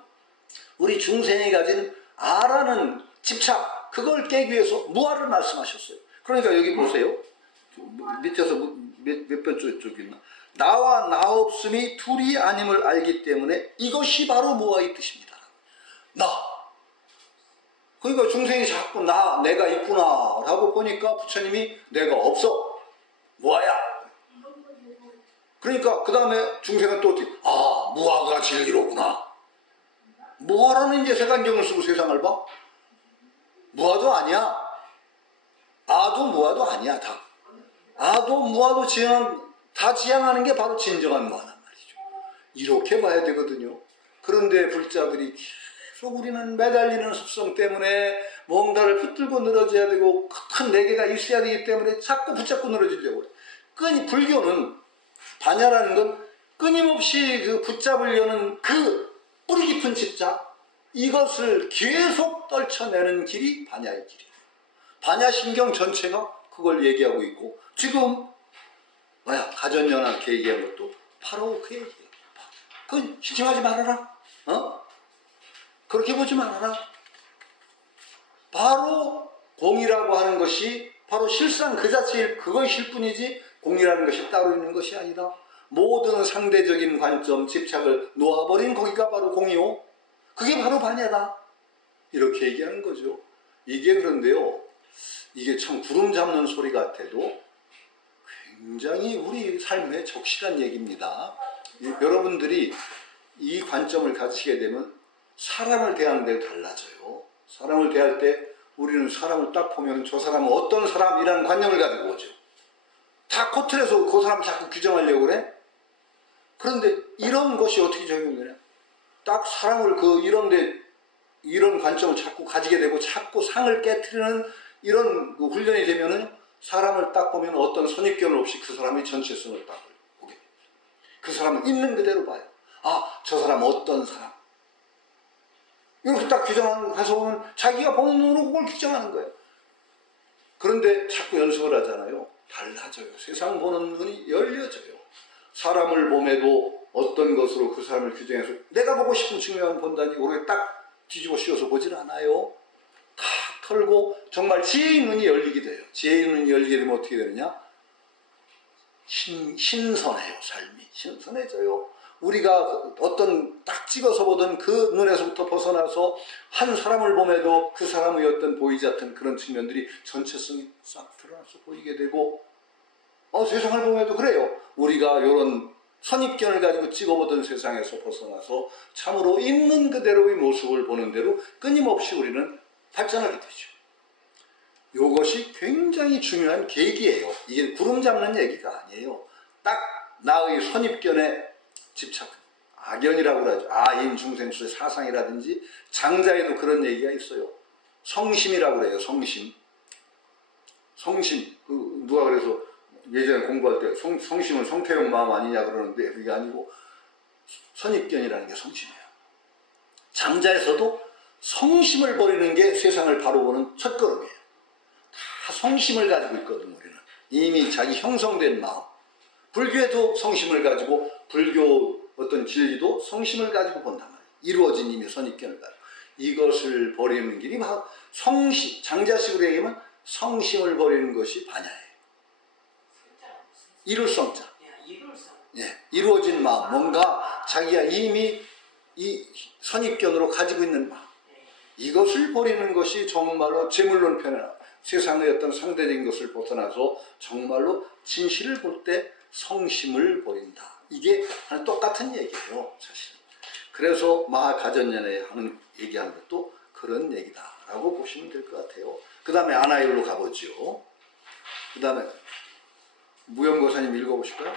우리 중생이 가진 아라는 집착 그걸 깨기 위해서 무아를 말씀하셨어요. 그러니까 여기 보세요. 밑에서 몇 번 쪽이 있나? 나와 나 없음이 둘이 아님을 알기 때문에 이것이 바로 무아의 뜻입니다. 나. 그러니까 중생이 자꾸 내가 있구나 라고 보니까 부처님이 내가 없어. 무아야. 그러니까 그 다음에 중생은 또 어떻게 무아가 진리로구나. 무아라는 이제 색안경을 쓰고 세상을 봐? 무아도 아니야. 아도 무아도 아니야. 다. 아도 무아도 다 지향하는 게 바로 진정한 무아란 말이죠. 이렇게 봐야 되거든요. 그런데 불자들이 계속 우리는 매달리는 습성 때문에 뭔가를 붙들고 늘어져야 되고 큰 내계가 있어야 되기 때문에 자꾸 붙잡고 늘어지려고 해요. 불교는 반야라는 건 끊임없이 그 붙잡으려는 그 뿌리 깊은 집착 이것을 계속 떨쳐내는 길이 반야의 길이에요. 반야신경 전체가 그걸 얘기하고 있고 지금 가전연합 얘기한 것도 바로 그 얘기예요. 그건 시침하지 말아라. 그렇게 보지 말아라. 바로 공이라고 하는 것이 바로 실상 그 자체일 그것일 뿐이지 공이라는 것이 따로 있는 것이 아니다. 모든 상대적인 관점, 집착을 놓아버린 거기가 바로 공이요. 그게 바로 반야다. 이렇게 얘기하는 거죠. 이게 그런데요. 이게 참 구름 잡는 소리 같아도 굉장히 우리 삶에 적실한 얘기입니다. 여러분들이 이 관점을 가지시게 되면 사람을 대하는 데 달라져요. 사람을 대할 때 우리는 사람을 딱 보면 저 사람은 어떤 사람이라는 관념을 가지고 오죠. 다 코틀에서 그 사람을 자꾸 규정하려고 그래? 그런데 이런 것이 어떻게 적용되냐? 딱 사람을 이런 관점을 자꾸 가지게 되고 자꾸 상을 깨트리는 이런 그 훈련이 되면은 사람을 딱 보면 어떤 선입견 없이 그 사람의 전체성을 딱 보게 됩니다. 그 사람은 있는 그대로 봐요. 아, 저 사람 어떤 사람. 이렇게 딱 규정해서 보면 자기가 보는 눈으로 그걸 규정하는 거예요. 그런데 자꾸 연습을 하잖아요. 달라져요. 세상 보는 눈이 열려져요. 사람을 봄에도 어떤 것으로 그 사람을 규정해서 내가 보고 싶은 측면만 본다니 오래 딱 뒤집어 씌워서 보질 않아요. 다 털고 정말 지혜의 눈이 열리게 돼요. 지혜의 눈이 열리게 되면 어떻게 되느냐? 신선해요. 삶이 신선해져요. 우리가 어떤 딱 찍어서 보던 그 눈에서부터 벗어나서 한 사람을 봄에도 그 사람의 어떤 보이지 않던 그런 측면들이 전체성이 싹 드러나서 보이게 되고, 세상을 보면도 그래요. 우리가 이런 선입견을 가지고 찍어보던 세상에서 벗어나서 참으로 있는 그대로의 모습을 보는 대로 끊임없이 우리는 발전하게 되죠. 이것이 굉장히 중요한 계기예요. 이게 구름 잡는 얘기가 아니에요. 딱 나의 선입견에 집착, 악연이라고 그러죠. 아인 중생수의 사상이라든지 장자에도 그런 얘기가 있어요. 성심이라고 그래요. 성심. 누가 그래서 예전에 공부할 때 성심은 성태용 마음 아니냐 그러는데 그게 아니고 선입견이라는 게 성심이에요. 장자에서도 성심을 버리는 게 세상을 바로 보는 첫걸음이에요. 다 성심을 가지고 있거든 우리는. 이미 자기 형성된 마음. 불교에도 성심을 가지고 불교 어떤 진리도 성심을 가지고 본단 말이에요. 이루어진 이미 선입견을 가지고. 이것을 버리는 길이 바로 장자식으로 얘기하면 성심을 버리는 것이 반야예요. 이룰 성자. 예, 이루어진 마음. 뭔가 자기가 이미 이 선입견으로 가지고 있는 마음. 이것을 버리는 것이 정말로 재물론 편이나 세상의 어떤 상대적인 것을 벗어나서 정말로 진실을 볼 때 성심을 버린다. 이게 똑같은 얘기예요, 사실. 그래서 마하가전연에 하는 얘기하는 것도 그런 얘기다라고 보시면 될 것 같아요. 그 다음에 아나율로 가보죠. 그 다음에 무영고사님 읽어보실까요?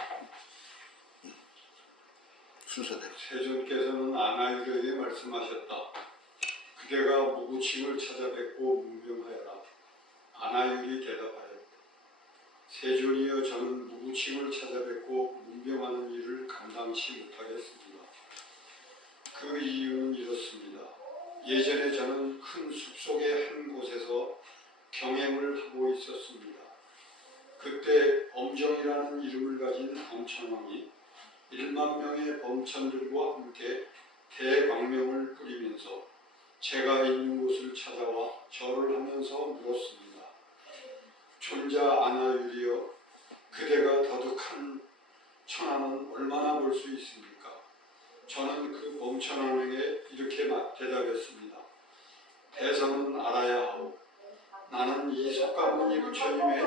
순서대로. 세존께서는 아나율에게 말씀하셨다. 그대가 무구칭을 찾아뵙고 문병하여라. 아나율이 대답하였다. 세존이여, 저는 무구칭을 찾아뵙고 문병하는 일을 감당치 못하겠습니다. 그 이유는 이렇습니다. 예전에 저는 큰 숲속의 한 곳에서 경행을 하고 있었습니다. 그때 엄정이라는 이름을 가진 범천왕이 1만 명의 범천들과 함께 대광명을 부리면서 제가 있는 곳을 찾아와 절을 하면서 물었습니다. 존자 아나율이여, 그대가 더덕한 천하는 얼마나 볼 수 있습니까? 저는 그 범천왕에게 이렇게 대답했습니다. 대성은 알아야 하오. 나는 이 석가모니 부처님의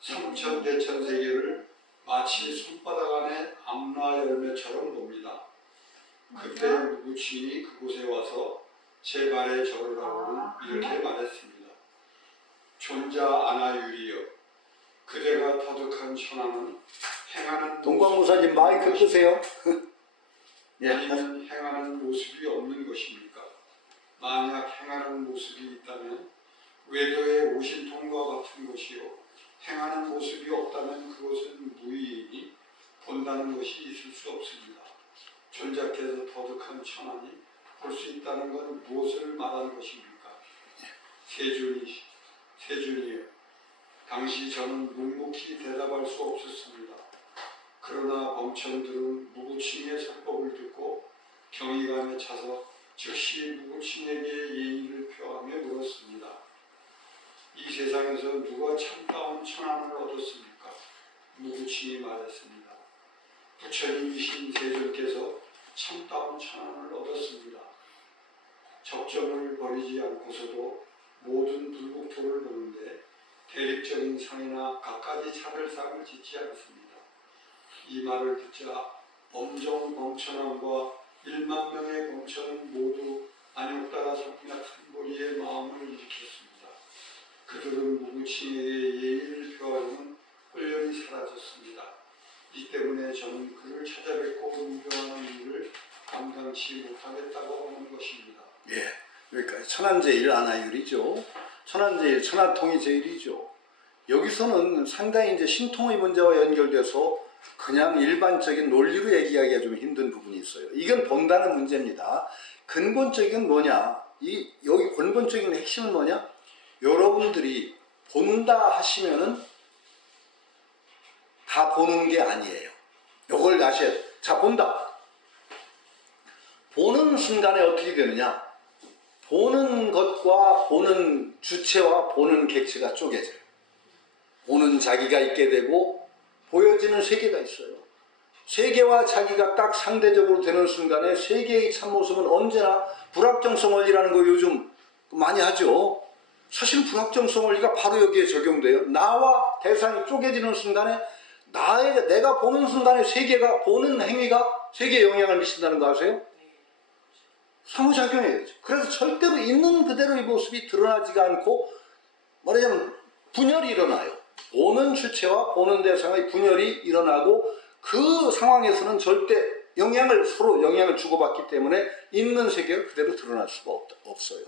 삼천대천세계를 마치 손바닥 안에 암라 열매처럼 봅니다. 그때 무구칭이 그곳에 와서 제 발에 절을 하고는 이렇게 말했습니다. 존자 아나율이여, 그대가 터득한 천하는 행하는 동광무사님 마이크 끄세요. 예. 아니면 행하는 모습이 없는 것입니까? 만약 행하는 모습이 있다면 외도의 오신통과 같은 것이요, 행하는 모습이 없다면 그것은 무의이니 본다는 것이 있을 수 없습니다. 존자께서 터득한 천하니 볼 수 있다는 건 무엇을 말하는 것입니까? 세존이여, 당시 저는 묵묵히 대답할 수 없었습니다. 그러나 범천들은 무구칭의 설법을 듣고 경이감에 차서 즉시 무구칭에게 예의를 표하며 물었습니다. 이 세상에서 누가 참다운 천안을 얻었습니까? 무구칭이 말했습니다. 부처님이신 세존께서 참다운 천안을 얻었습니다. 적정을 버리지 않고서도 모든 불국토를 보는데 대립적인 상이나 갖가지 차별상을 짓지 않습니다. 이 말을 듣자 엄정 범천왕과 1만 명의 범천은 모두 안욕따라 성약 한보리의 마음을 일으켰습니다. 그들은 무구칭에게 예의를 표하려는 훈련이 사라졌습니다. 이 때문에 저는 그를 찾아뵙고 문병하는 일을 감당치 못하겠다고 하는 것입니다. 예, 여기까지 천안제일 아나율이죠. 천안제일, 천하통이 제일이죠. 여기서는 상당히 이제 신통의 문제와 연결돼서 그냥 일반적인 논리로 얘기하기가 좀 힘든 부분이 있어요. 이건 본다는 문제입니다. 근본적인 뭐냐? 여기 근본적인 핵심은 뭐냐? 여러분들이 본다 하시면은 다 보는 게 아니에요. 이걸 아셔야 돼요. 자, 본다. 보는 순간에 어떻게 되느냐? 보는 것과 보는 주체와 보는 객체가 쪼개져요. 보는 자기가 있게 되고 보여지는 세계가 있어요. 세계와 자기가 딱 상대적으로 되는 순간에 세계의 참모습은 언제나 불확정성 원리라는 거 요즘 많이 하죠. 사실 불확정성 원리가 바로 여기에 적용돼요. 나와 대상이 쪼개지는 순간에 내가 보는 순간에 세계가 보는 행위가 세계에 영향을 미친다는 거 아세요? 상호작용이에요. 그래서 절대로 있는 그대로의 모습이 드러나지가 않고 말하자면 분열이 일어나요. 보는 주체와 보는 대상의 분열이 일어나고 그 상황에서는 절대 서로 영향을 주고받기 때문에 있는 세계가 그대로 드러날 수가 없어요.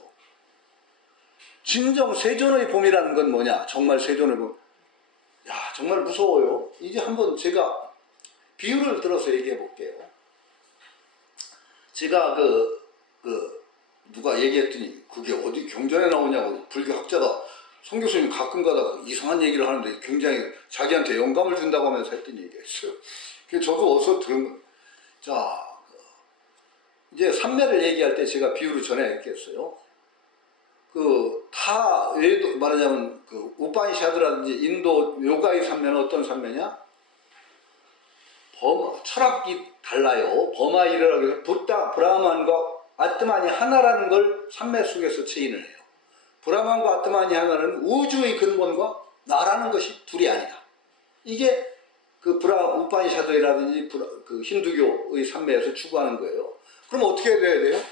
진정 세존의 봄이라는 건 뭐냐? 정말 세존의 봄. 야, 정말 무서워요. 이제 한번 제가 비유를 들어서 얘기해 볼게요. 제가 누가 얘기했더니 그게 어디 경전에 나오냐고 불교 학자가 송 교수님 가끔 가다가 이상한 얘기를 하는데 굉장히 자기한테 영감을 준다고 하면서 했던 얘기였어요. 그래서 저도 어서 들은 거. 자, 이제 삼매를 얘기할 때 제가 비유를 전해야겠어요. 다 외에도 말하자면 우파니샤드라든지 인도 요가의 삼매는 어떤 삼매냐? 철학이 달라요. 버마이르라고 해서 붓다, 브라만과 아트만이 하나라는 걸 삼매 속에서 체인을 해요. 브라만과 아트만이 하나는 우주의 근본과 나라는 것이 둘이 아니다. 이게 우파니샤드라든지 힌두교의 삼매에서 추구하는 거예요. 그럼 어떻게 돼야 돼요?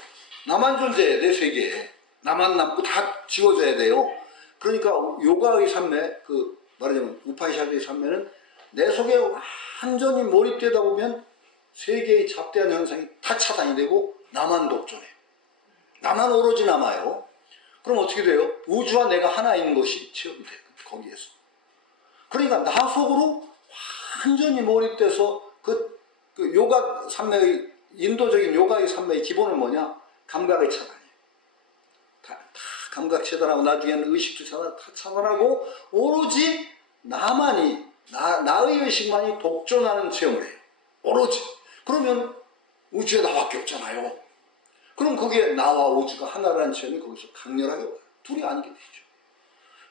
나만 존재해야 돼, 세계에. 나만 남고 다 지워져야 돼요. 그러니까 요가의 삼매, 말하자면 우파니샤드의 삼매는 내 속에 완전히 몰입되다 보면 세계의 잡대한 현상이 다 차단이 되고 나만 독존해. 나만 오로지 남아요. 그럼 어떻게 돼요? 우주와 내가 하나인 것이 체험이 돼요. 거기에서. 그러니까 나 속으로 완전히 몰입돼서 요가 삼매의 인도적인 요가의 삼매의 기본은 뭐냐? 감각의 차단이에요. 다 감각 차단하고 나중에는 의식도 다 차단하고 오로지 나의 의식만이 독존하는 체험을 해요. 오로지. 그러면 우주에 나밖에 없잖아요. 그럼 거기에 나와 우주가 하나라는 체험이 거기서 강렬하게 와요. 둘이 아니게 되죠.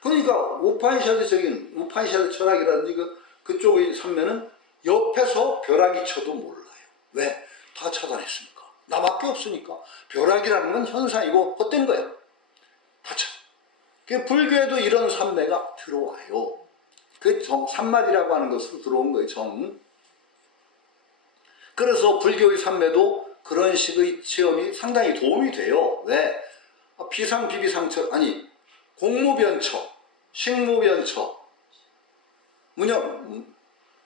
그러니까 우파니샤드 철학이라든지 그쪽의 삼매는 옆에서 벼락이 쳐도 몰라요. 왜? 다 차단했으니까. 나밖에 없으니까. 벼락이라는 건 현상이고 헛된 거예요. 다 차단. 불교에도 이런 삼매가 들어와요. 삼마디라고 하는 것으로 들어온 거예요. 정. 그래서 불교의 삼매도 그런 식의 체험이 상당히 도움이 돼요. 왜? 비상비비상처, 공무변처, 식무변처,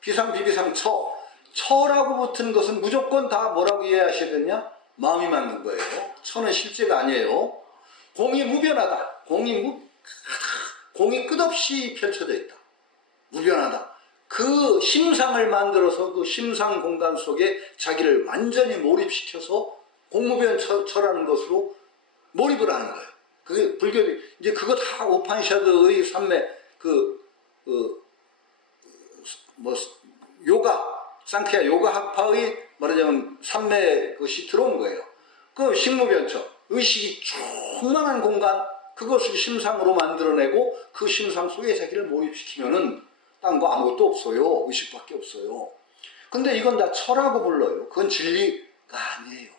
비상비비상처, 처라고 붙은 것은 무조건 다 뭐라고 이해하셔야 되냐? 마음이 맞는 거예요. 처는 실제가 아니에요. 공이 무변하다. 공이 끝없이 펼쳐져 있다. 무변하다. 그 심상을 만들어서 그 심상 공간 속에 자기를 완전히 몰입시켜서 공무변처라는 것으로 몰입을 하는 거예요. 그게 불교의, 이제 그거 다 우파니샤드의 삼매, 상쾌야 요가 학파의 말하자면 삼매 것이 들어온 거예요. 그 식무변처, 의식이 충만한 공간, 그것을 심상으로 만들어내고 그 심상 속에 자기를 몰입시키면은 딴 거 아무것도 없어요. 의식밖에 없어요. 근데 이건 다 철하고 불러요. 그건 진리가 아니에요.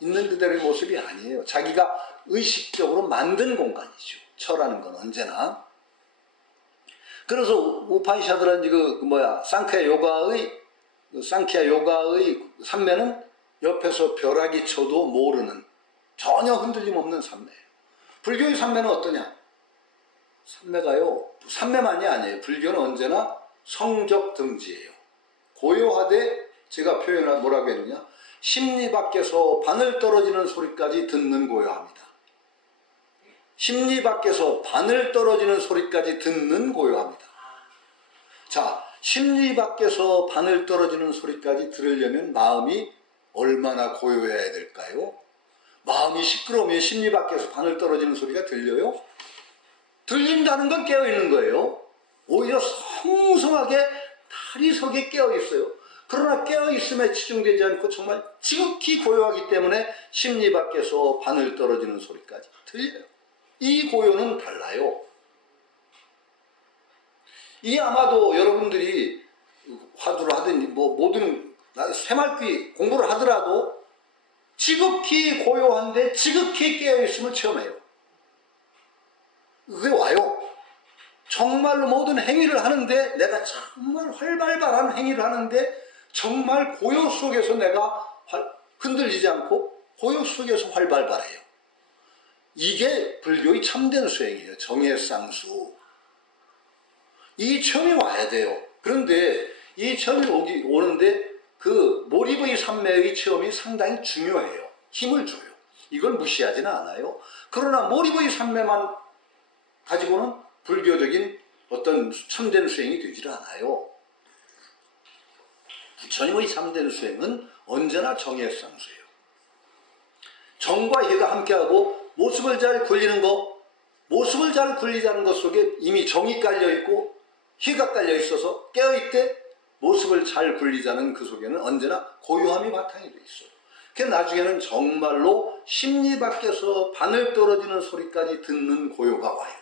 있는 그대로의 모습이 아니에요. 자기가 의식적으로 만든 공간이죠. 철하는 건 언제나. 그래서 우파니샤드라든지 상쾌야 요가의 삼매는 옆에서 벼락이 쳐도 모르는 전혀 흔들림 없는 삼매예요. 불교의 삼매는 어떠냐? 삼매만이 아니에요. 불교는 언제나 성적 등지예요. 고요하되 제가 표현을 뭐라고 했느냐? 심리 밖에서 바늘 떨어지는 소리까지 듣는 고요합니다. 심리 밖에서 바늘 떨어지는 소리까지 듣는 고요합니다. 자, 심리 밖에서 바늘 떨어지는 소리까지 들으려면 마음이 얼마나 고요해야 될까요? 마음이 시끄러우면 심리 밖에서 바늘 떨어지는 소리가 들려요? 들린다는 건 깨어있는 거예요. 오히려 성성하게 다리석에 깨어있어요. 그러나 깨어있음에 치중되지 않고 정말 지극히 고요하기 때문에 심리 밖에서 바늘 떨어지는 소리까지 들려요. 이 고요는 달라요. 이 아마도 여러분들이 화두를 하든 모든 새말귀 공부를 하더라도 지극히 고요한데 지극히 깨어있음을 체험해요. 그게 와요. 정말로 모든 행위를 하는데 내가 정말 활발한 행위를 하는데 정말 고요 속에서 내가 흔들리지 않고 고요 속에서 활발해요. 이게 불교의 참된 수행이에요. 정예쌍수. 이 체험이 와야 돼요. 그런데 이 체험이 오는데 그 몰입의 삼매의 체험이 상당히 중요해요. 힘을 줘요. 이걸 무시하지는 않아요. 그러나 몰입의 삼매만 가지고는 불교적인 어떤 참된 수행이 되질 않아요. 부처님의 참된 수행은 언제나 정예쌍수예요. 정과 예가 함께하고 모습을 잘 굴리는 것, 모습을 잘 굴리자는 것 속에 이미 정이 깔려있고 희가 깔려있어서 깨어있되 모습을 잘 굴리자는 그 속에는 언제나 고요함이 바탕이 돼 있어요. 그 나중에는 정말로 심리 밖에서 바늘 떨어지는 소리까지 듣는 고요가 와요.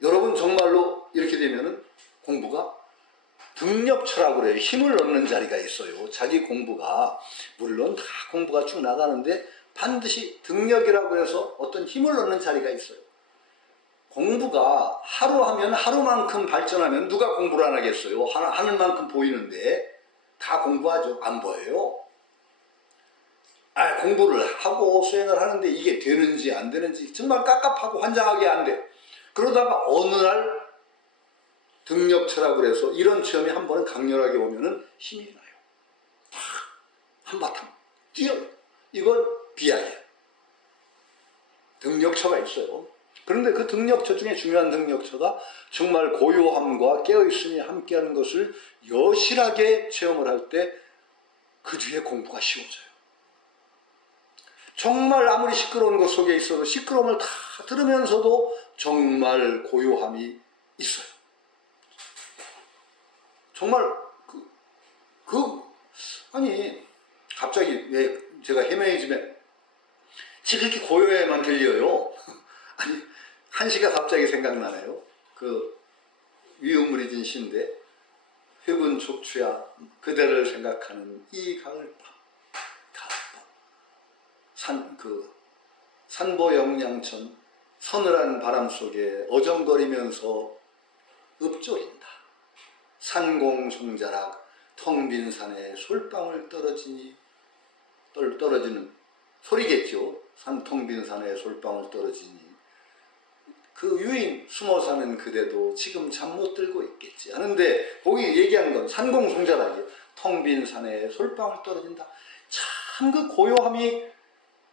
여러분 정말로 이렇게 되면은 공부가 등력처라고 그래요. 힘을 얻는 자리가 있어요. 자기 공부가 물론 다 공부가 쭉 나가는데 반드시 등력이라고 해서 어떤 힘을 얻는 자리가 있어요. 공부가 하루 하면 하루만큼 발전하면 누가 공부를 안 하겠어요. 하는 만큼 보이는데 다 공부하죠. 안 보여요. 공부를 하고 수행을 하는데 이게 되는지 안 되는지 정말 깝깝하고 환장하게 안 돼. 그러다가 어느 날 등력처라고 해서 이런 체험이 한 번은 강렬하게 오면은 힘이 나요. 한바탕 뛰어요. 이걸 비약이에요. 등력처가 있어요. 그런데 그 등력처 중에 중요한 등력처가 정말 고요함과 깨어있음이 함께하는 것을 여실하게 체험을 할 때 그 뒤에 공부가 쉬워져요. 정말 아무리 시끄러운 것 속에 있어도 시끄러움을 다 들으면서도 정말 고요함이 있어요. 정말 아니 갑자기 왜 제가 해명해주면 지극히 고요해만 들려요. 아니 한시가 갑자기 생각나네요. 그 위음무리진 시인데 흙은 족추야 그대를 생각하는 이 가을밤 산보 영양천 서늘한 바람 속에 어정거리면서 읊조린다. 산공송자락 텅 빈 산에 솔방울 떨어지는 소리겠죠. 텅 빈 산에 솔방울 떨어지니 그 유인 숨어 사는 그대도 지금 잠 못 들고 있겠지 하는데 거기 얘기하는 건 산공송자락이에요. 텅 빈 산에 솔방울 떨어진다. 참 그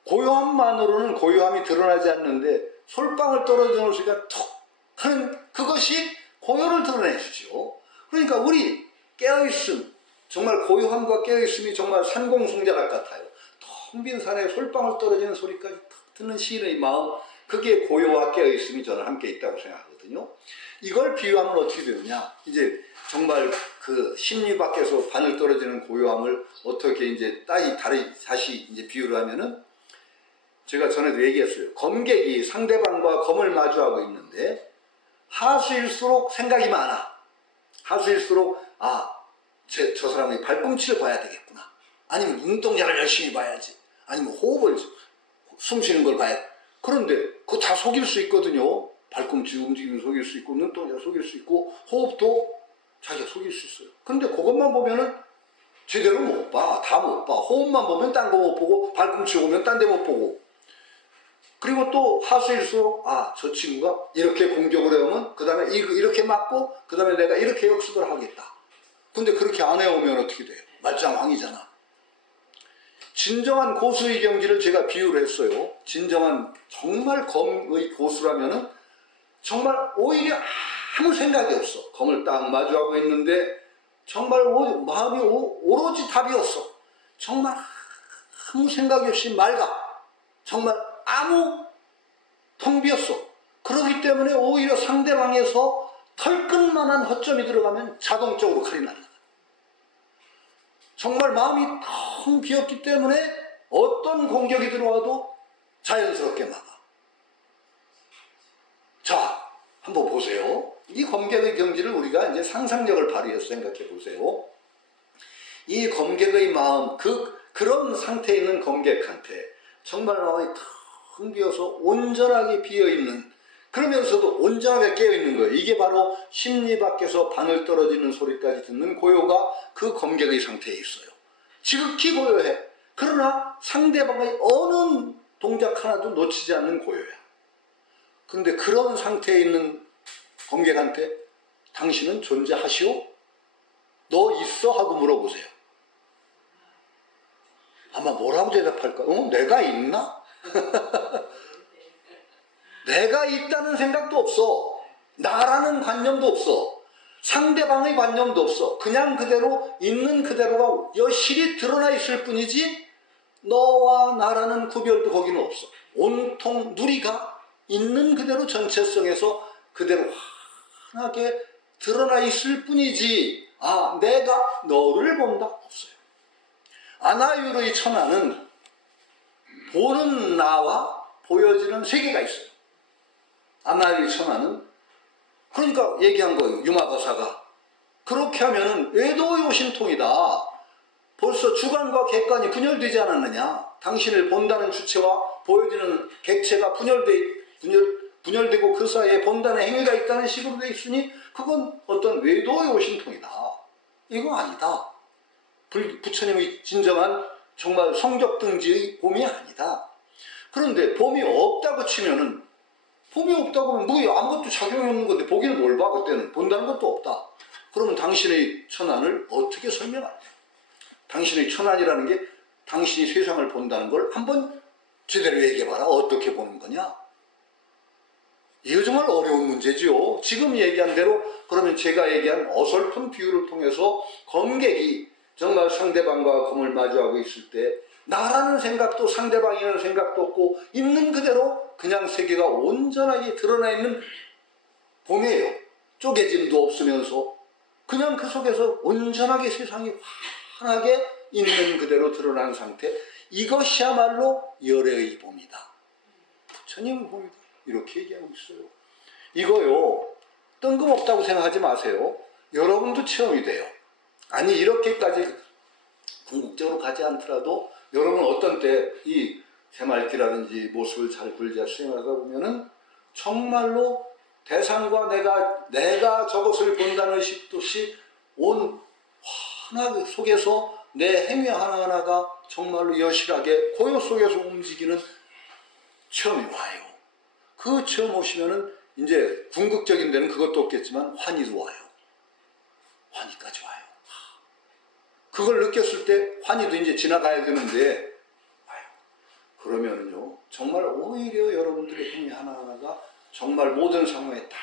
고요함만으로는 고요함이 드러나지 않는데 솔방울 떨어지는 소리가 툭 하는 그것이 고요를 드러내주죠. 그러니까 우리 깨어있음, 정말 고요함과 깨어있음이 정말 산공송자락 같아요. 텅 빈 산에 솔방울 떨어지는 소리까지 탁 듣는 시인의 마음, 그게 고요와 깨어있음이 저는 함께 있다고 생각하거든요. 이걸 비유하면 어떻게 되느냐? 이제 정말 그 심리 밖에서 바늘 떨어지는 고요함을 어떻게 이제 다시 이제 비유를 하면은 제가 전에도 얘기했어요. 검객이 상대방과 검을 마주하고 있는데 하수일수록 생각이 많아. 하수일수록 저 사람의 발꿈치를 봐야 되겠구나. 아니면 눈동자를 열심히 봐야지. 아니면 호흡을 숨 쉬는 걸 봐야 돼. 그런데 그거 다 속일 수 있거든요. 발꿈치 움직이면 속일 수 있고 눈동자 속일 수 있고 호흡도 자기가 속일 수 있어요. 그런데 그것만 보면은 제대로 못 봐. 다 못 봐. 호흡만 보면 딴 거 못 보고 발꿈치 보면 딴 데 못 보고 그리고 또 하수일수록 저 친구가 이렇게 공격을 해오면 그 다음에 이렇게 맞고 그 다음에 내가 이렇게 역습을 하겠다. 근데 그렇게 안 해오면 어떻게 돼요? 말짱왕이잖아. 진정한 고수의 경지를 제가 비유를 했어요. 진정한 정말 검의 고수라면은 정말 오히려 아무 생각이 없어. 검을 딱 마주하고 있는데 정말 마음이 오로지 답이 없어. 정말 아무 생각이 없이 맑아. 정말 아무 텅 비었어. 그렇기 때문에 오히려 상대방에서 털끝만한 허점이 들어가면 자동적으로 칼이 난다. 정말 마음이 텅 비었기 때문에 어떤 공격이 들어와도 자연스럽게 막아. 자, 한번 보세요. 이 검객의 경지를 우리가 이제 상상력을 발휘해서 생각해 보세요. 이 검객의 마음, 그런 상태에 있는 검객한테 정말 마음이 텅 비어서 온전하게 비어있는, 그러면서도 온전하게 깨어있는 거예요. 이게 바로 심리 밖에서 바늘 떨어지는 소리까지 듣는 고요가 그 검객의 상태에 있어요. 지극히 고요해. 그러나 상대방의 어느 동작 하나도 놓치지 않는 고요야. 그런데 그런 상태에 있는 검객한테 당신은 존재하시오? 너 있어? 하고 물어보세요. 아마 뭐라고 대답할까? 내가 있나? 내가 있다는 생각도 없어. 나라는 관념도 없어. 상대방의 관념도 없어. 그냥 그대로 있는 그대로가 여실히 드러나 있을 뿐이지 너와 나라는 구별도 거기는 없어. 온통 누리가 있는 그대로 전체성에서 그대로 환하게 드러나 있을 뿐이지 내가 너를 본다? 없어요. 아나유르의 천하는 보는 나와 보여지는 세계가 있어요. 아나유르의 천하는, 그러니까 얘기한 거예요. 유마가사가. 그렇게 하면은 외도의 오신통이다. 벌써 주관과 객관이 분열되지 않았느냐. 당신을 본다는 주체와 보여지는 객체가 분열되고 그 사이에 본다는 행위가 있다는 식으로 돼 있으니 그건 어떤 외도의 오신통이다. 이거 아니다. 부처님의 진정한 정말 성적등지의 봄이 아니다. 그런데 봄이 없다고 치면은, 봄이 없다고 하면 뭐 아무것도 작용이 없는 건데 보기는 뭘 봐? 그때는 본다는 것도 없다. 그러면 당신의 천안을 어떻게 설명하냐? 당신의 천안이라는 게 당신이 세상을 본다는 걸 한번 제대로 얘기해봐라. 어떻게 보는 거냐? 이거 정말 어려운 문제지요. 지금 얘기한 대로, 그러면 제가 얘기한 어설픈 비유를 통해서 검객이 정말 상대방과 검을 마주하고 있을 때 나라는 생각도 상대방이라는 생각도 없고 있는 그대로 그냥 세계가 온전하게 드러나 있는 봄이에요. 쪼개짐도 없으면서 그냥 그 속에서 온전하게 세상이 환하게 있는 그대로 드러난 상태, 이것이야말로 열애의 봄이다. 부처님의 봄이다. 이렇게 얘기하고 있어요. 이거요, 뜬금없다고 생각하지 마세요. 여러분도 체험이 돼요. 아니, 이렇게까지 궁극적으로 가지 않더라도 여러분 어떤 때 이 새말기라든지 모습을 잘 굴자 수행하다 보면은 정말로 대상과 내가 저것을 본다는 의식도 없이 온 환하게 속에서 내 행위 하나하나가 정말로 여실하게 고요 속에서 움직이는 체험이 와요. 그 체험 오시면은 이제 궁극적인 데는 그것도 없겠지만 환희도 와요. 환희까지 와요. 그걸 느꼈을 때 환희도 이제 지나가야 되는데 와요. 그러면은요, 정말 오히려 여러분들의 행위 하나하나가 정말 모든 상황에 딱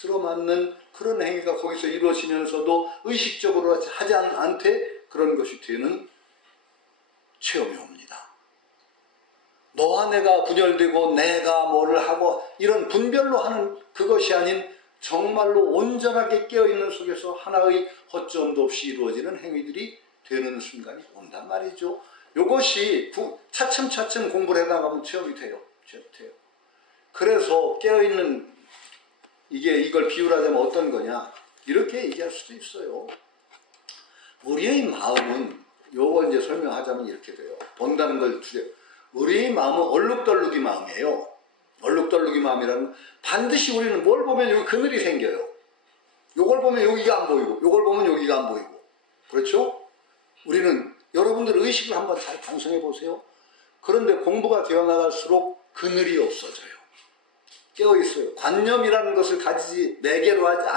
들어맞는 그런 행위가 거기서 이루어지면서도 의식적으로 하지 않되 그런 것이 되는 체험이 옵니다. 너와 내가 분열되고 내가 뭐를 하고 이런 분별로 하는 그것이 아닌 정말로 온전하게 깨어있는 속에서 하나의 허점도 없이 이루어지는 행위들이 되는 순간이 온단 말이죠. 이것이 차츰차츰 공부를 해나가면 체험이 돼요. 그래서 깨어있는 이걸 비유하자면 어떤 거냐, 이렇게 얘기할 수도 있어요. 우리의 마음은, 요거 이제 설명하자면 이렇게 돼요. 본다는 걸 우리의 마음은 얼룩덜룩이 마음이에요. 얼룩덜룩이 마음이라는 건 반드시 우리는 뭘 보면 여기 그늘이 생겨요. 요걸 보면 여기가 안 보이고, 요걸 보면 여기가 안 보이고. 그렇죠? 우리는, 여러분들 의식을 한번 잘 반성해 보세요. 그런데 공부가 되어 나갈수록 그늘이 없어져요. 깨어있어요. 관념이라는 것을 가지지 매개로 하지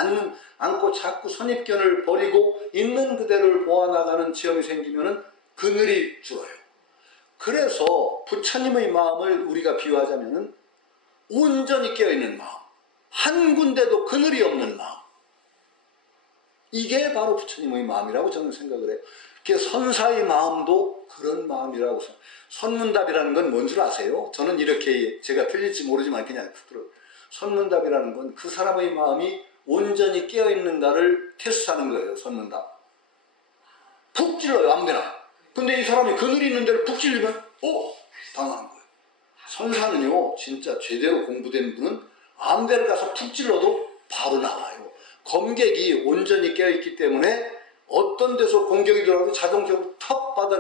않고 자꾸 선입견을 버리고 있는 그대로를 보아나가는 체험이 생기면은 그늘이 줄어요. 그래서 부처님의 마음을 우리가 비유하자면은 온전히 깨어있는 마음, 한 군데도 그늘이 없는 마음. 이게 바로 부처님의 마음이라고 저는 생각을 해요. 선사의 마음도 그런 마음이라고 생각해요. 선문답이라는 건 뭔 줄 아세요? 저는 이렇게 제가 틀릴지 모르지만 그냥 들어요. 선문답이라는 건 그 사람의 마음이 온전히 깨어있는가를 테스트하는 거예요. 선문답. 푹 찔러요, 아무데나. 근데 이 사람이 그늘이 있는 데를 푹 찔리면 당하는 거예요. 선사는요, 진짜 제대로 공부된 분은 아무데를 가서 푹 찔러도 바로 나와요. 검객이 온전히 깨어있기 때문에 어떤 데서 공격이 들어가도 자동적으로 턱 받아,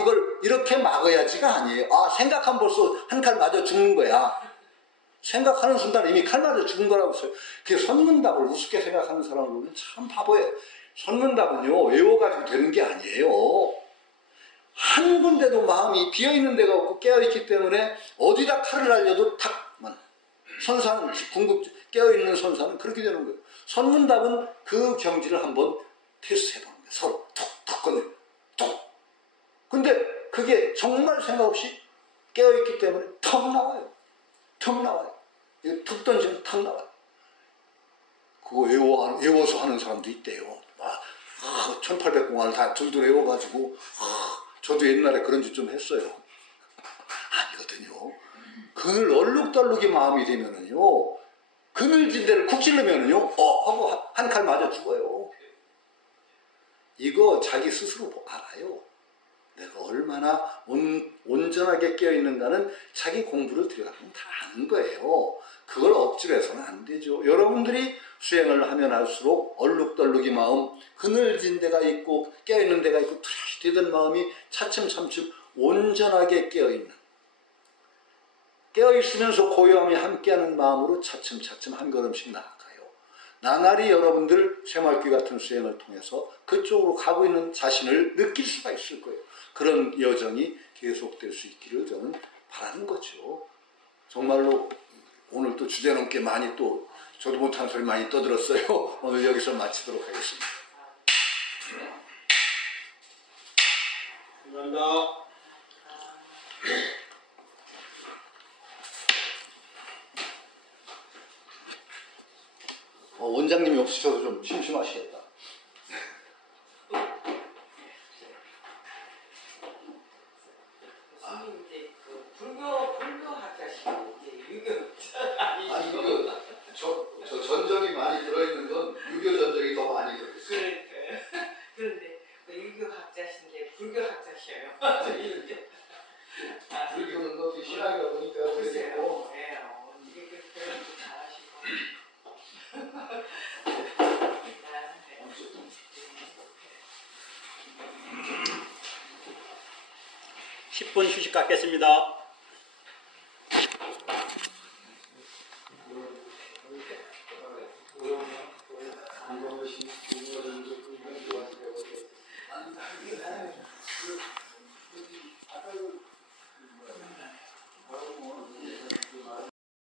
이걸 이렇게 막아야지가 아니에요. 생각하면 벌써 한 칼 맞아 죽는 거야. 생각하는 순간 이미 칼 맞아 죽은 거라고 써요. 그 선문답을 우습게 생각하는 사람을 보면 참 바보예요. 선문답은요, 외워가지고 되는 게 아니에요. 한 군데도 마음이 비어있는 데가 없고 깨어있기 때문에 어디다 칼을 날려도 탁만. 선사는, 깨어있는 선사는 그렇게 되는 거예요. 선문답은 그 경지를 한번 테스트해보는 거예요. 서로 툭툭 건네, 툭. 근데 그게 정말 생각 없이 깨어있기 때문에 턱 나와요. 턱 나와요. 툭 던지면 턱 나와요. 그거 외워서 하는 사람도 있대요. 1800공안을 다 둘둘 외워가지고, 저도 옛날에 그런 짓 좀 했어요. 아니거든요. 그늘 얼룩덜룩이 마음이 되면은요, 그늘진 데를 쿡 찔르면은요, 하고 한 칼 맞아 죽어요. 이거 자기 스스로 알아요. 내가 얼마나 온전하게 깨어있는가는 자기 공부를 들여다보면 다 아는 거예요. 그걸 억지로 해서는 안 되죠. 여러분들이 수행을 하면 할수록 얼룩덜룩이 마음, 그늘진 데가 있고 깨어있는 데가 있고 트라시되던 마음이 차츰차츰 온전하게 깨어있으면서 고요함이 함께하는 마음으로 차츰차츰 한 걸음씩 나아가요. 나날이 여러분들 새말귀 같은 수행을 통해서 그쪽으로 가고 있는 자신을 느낄 수가 있을 거예요. 그런 여정이 계속될 수 있기를 저는 바라는 거죠. 정말로 오늘 또 주제넘게 많이 또 저도 못한 소리 많이 떠들었어요. 오늘 여기서 마치도록 하겠습니다. 감사합니다. 원장님이 없으셔서 좀 심심하시겠다. 스님 이제 그 불교 학자시고 이제 유교 아니시고 저 전적이 많이 들어있는 건 유교 전적이 더 많이 들어있어요. 그러니까요. 그런데 그 유교 학자신데 불교 학자셔요. 이제 불교는 또 신학이다 보니까 글쎄요. 이게 그 표현도 잘하시고. 10분 휴식 갖겠습니다.